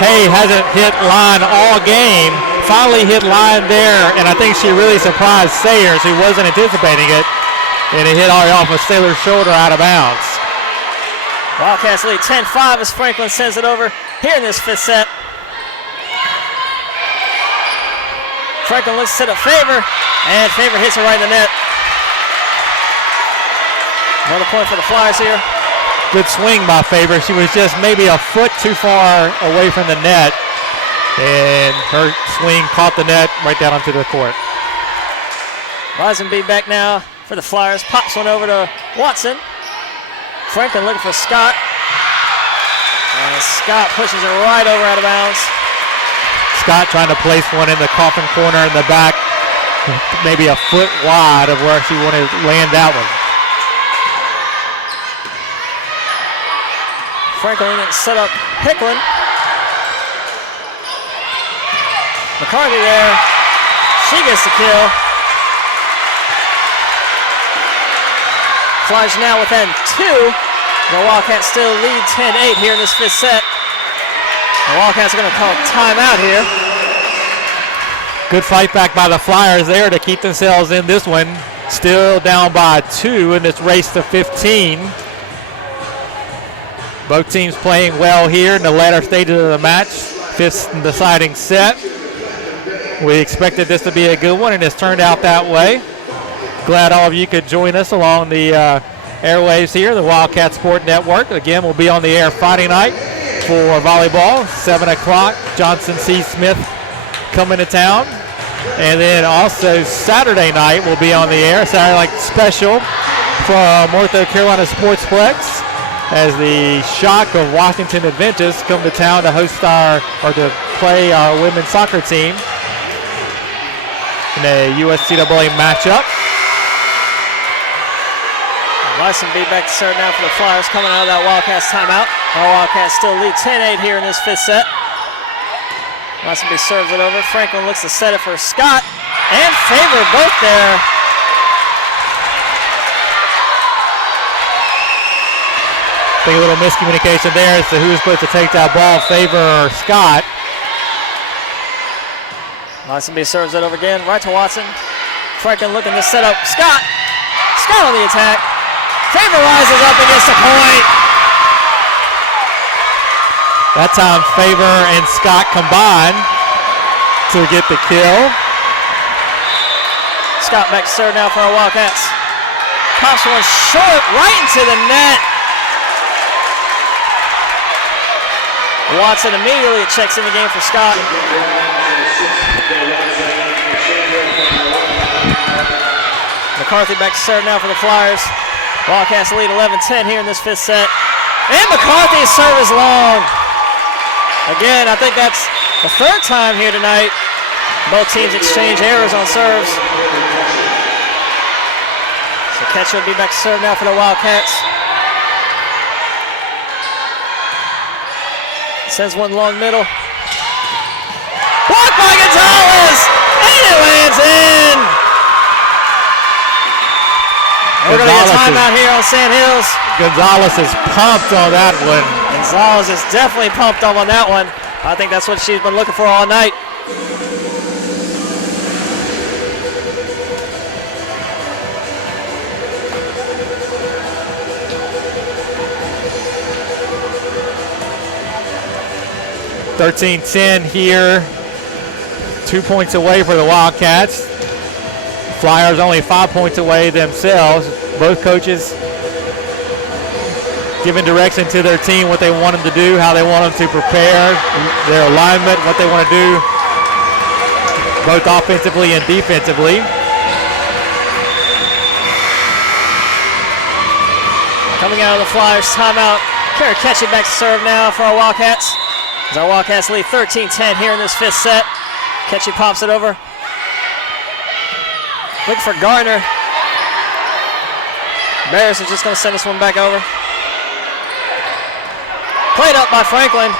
Hay hasn't hit line all game. Finally hit line there, and I think she really surprised Sayers, who wasn't anticipating it. And it hit off of Saylor's shoulder out of bounds. Wildcats lead 10-5 as Franklin sends it over here in this fifth set. Franklin looks to set up Favor, and Favor hits it right in the net. Another point for the Flyers here. Good swing by Favor. She was just maybe a foot too far away from the net, and her swing caught the net right down onto the court. Lazenby back now for the Flyers. Pops one over to Watson. Franklin looking for Scott. And Scott pushes it right over out of bounds. Scott trying to place one in the coffin corner in the back, maybe a foot wide of where she wanted to land that one. Franklin set up Hicklin. McCarthy there. She gets the kill. Flyers now within 2. The Wildcats still lead 10-8 here in this fifth set. The Wildcats are going to call timeout here. Good fight back by the Flyers there to keep themselves in this one. Still down by 2 in this race to 15. Both teams playing well here in the latter stages of the match. Fifth deciding set. We expected this to be a good one, and it's turned out that way. Glad all of you could join us along the airwaves here, the Wildcat Sport Network. Again, we'll be on the air Friday night for volleyball, 7 o'clock. Johnson C. Smith coming to town. And then also Saturday night we'll be on the air, Saturday night special from Ortho Carolina Sportsplex, as the Shock of Washington Adventists come to town to host to play our women's soccer team in a USCAA matchup. Lazenby back to serve now for the Flyers coming out of that Wildcats timeout. Our Wildcats still lead 10-8 here in this fifth set. Lazenby serves it over. Franklin looks to set it for Scott and Favor both there. I think a little miscommunication there as to who's supposed to take that ball, Favor or Scott. Lazenby serves it over again, right to Watson. Franklin looking to set up Scott. Scott on the attack. Favor rises up and gets the point. That time Favor and Scott combined to get the kill. Scott back to serve now for our Wildcats. Pops one short right into the net. Watson immediately checks in the game for Scott. McCarthy back to serve now for the Flyers. Wildcats lead 11-10 here in this fifth set. And McCarthy's serve is long. Again, I think that's the third time here tonight. Both teams exchange errors on serves. So Ketcher will be back to serve now for the Wildcats. Sends one long middle. Blocked by Gonzalez! And it lands in! We're going to get a timeout here on Sandhills. Gonzalez is pumped on that one. Gonzalez is definitely pumped up on that one. I think that's what she's been looking for all night. (13-10) here. 2 points away for the Wildcats. Flyers only 5 points away themselves. Both coaches giving direction to their team, what they want them to do, how they want them to prepare, their alignment, what they want to do, both offensively and defensively. Coming out of the Flyers timeout. Kerry Ketchy back to serve now for our Wildcats. As our Wildcats lead 13-10 here in this fifth set. Ketchy pops it over. Looking for Gardner. Barris is just going to send this one back over. Played up by Franklin.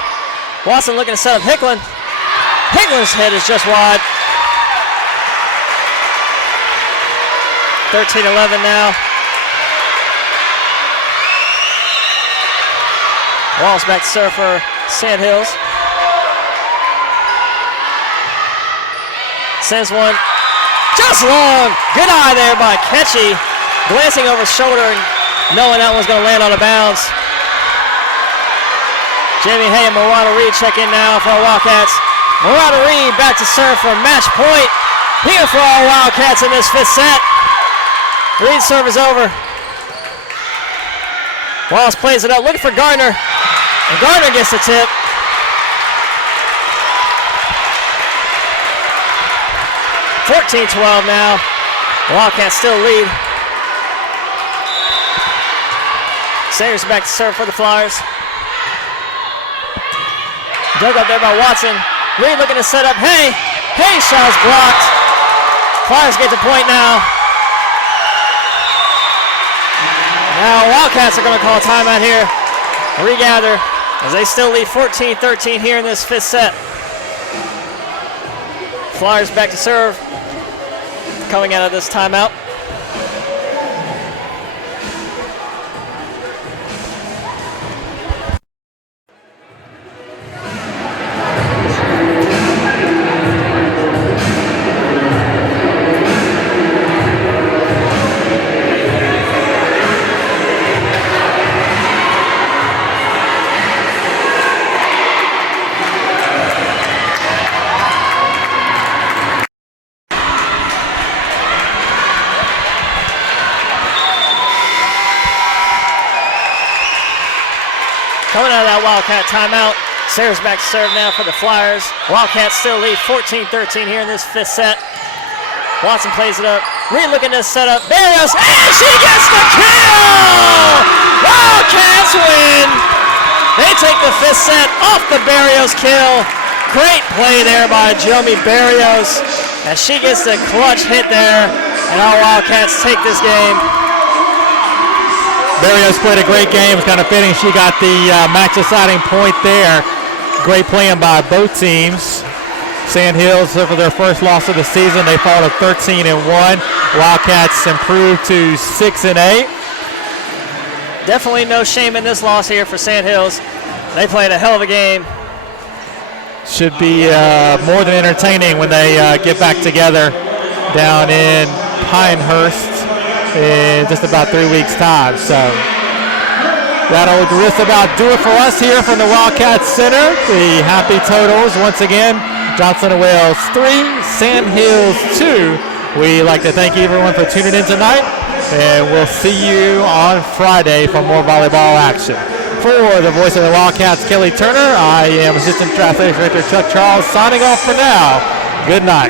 Watson looking to set up Hicklin. Hicklin's head is just wide. 13-11 now. Wallace back to serve for Sandhills. Sends one just long. Good eye there by Ketchy. Glancing over his shoulder and knowing that one's going to land on a bounce. Jamie Hay and Murata Reed check in now for our Wildcats. Murata Reed back to serve for match point here for our Wildcats in this fifth set. Reed's serve is over. Wallace plays it up, looking for Gardner. And Gardner gets the tip. (14-12) now. The Wildcats still lead. Sayers back to serve for the Flyers. Dug up there by Watson. Reed looking to set up Hay. Hay shot is blocked. Flyers get the point now. Now Wildcats are going to call a timeout here. Regather as they still lead 14-13 here in this fifth set. Flyers back to serve. Coming out of this timeout. Coming out of that Wildcat timeout, Sayers back to serve now for the Flyers. Wildcats still lead 14-13 here in this fifth set. Watson plays it up. Reed looking to set up Barrios, and she gets the kill! Wildcats win! They take the fifth set off the Barrios kill. Great play there by Jomi Barrios, and she gets the clutch hit there, and our Wildcats take this game. Barrios played a great game. It's kind of fitting she got the match-deciding point there. Great playing by both teams. Sandhills for their first loss of the season. They fall to 13-1. Wildcats improved to 6-8. Definitely no shame in this loss here for Sandhills. They played a hell of a game. Should be more than entertaining when they get back together down in Pinehurst in just about 3 weeks' time. So that'll just about do it for us here from the Wildcat Center. The happy totals once again: Johnson and Wales 3, Sandhills 2. We like to thank everyone for tuning in tonight, and we'll see you on Friday for more volleyball action. For the voice of the Wildcats, Kelly Turner, I am Assistant Athletic Director Chuck Charles, signing off for now. Good night.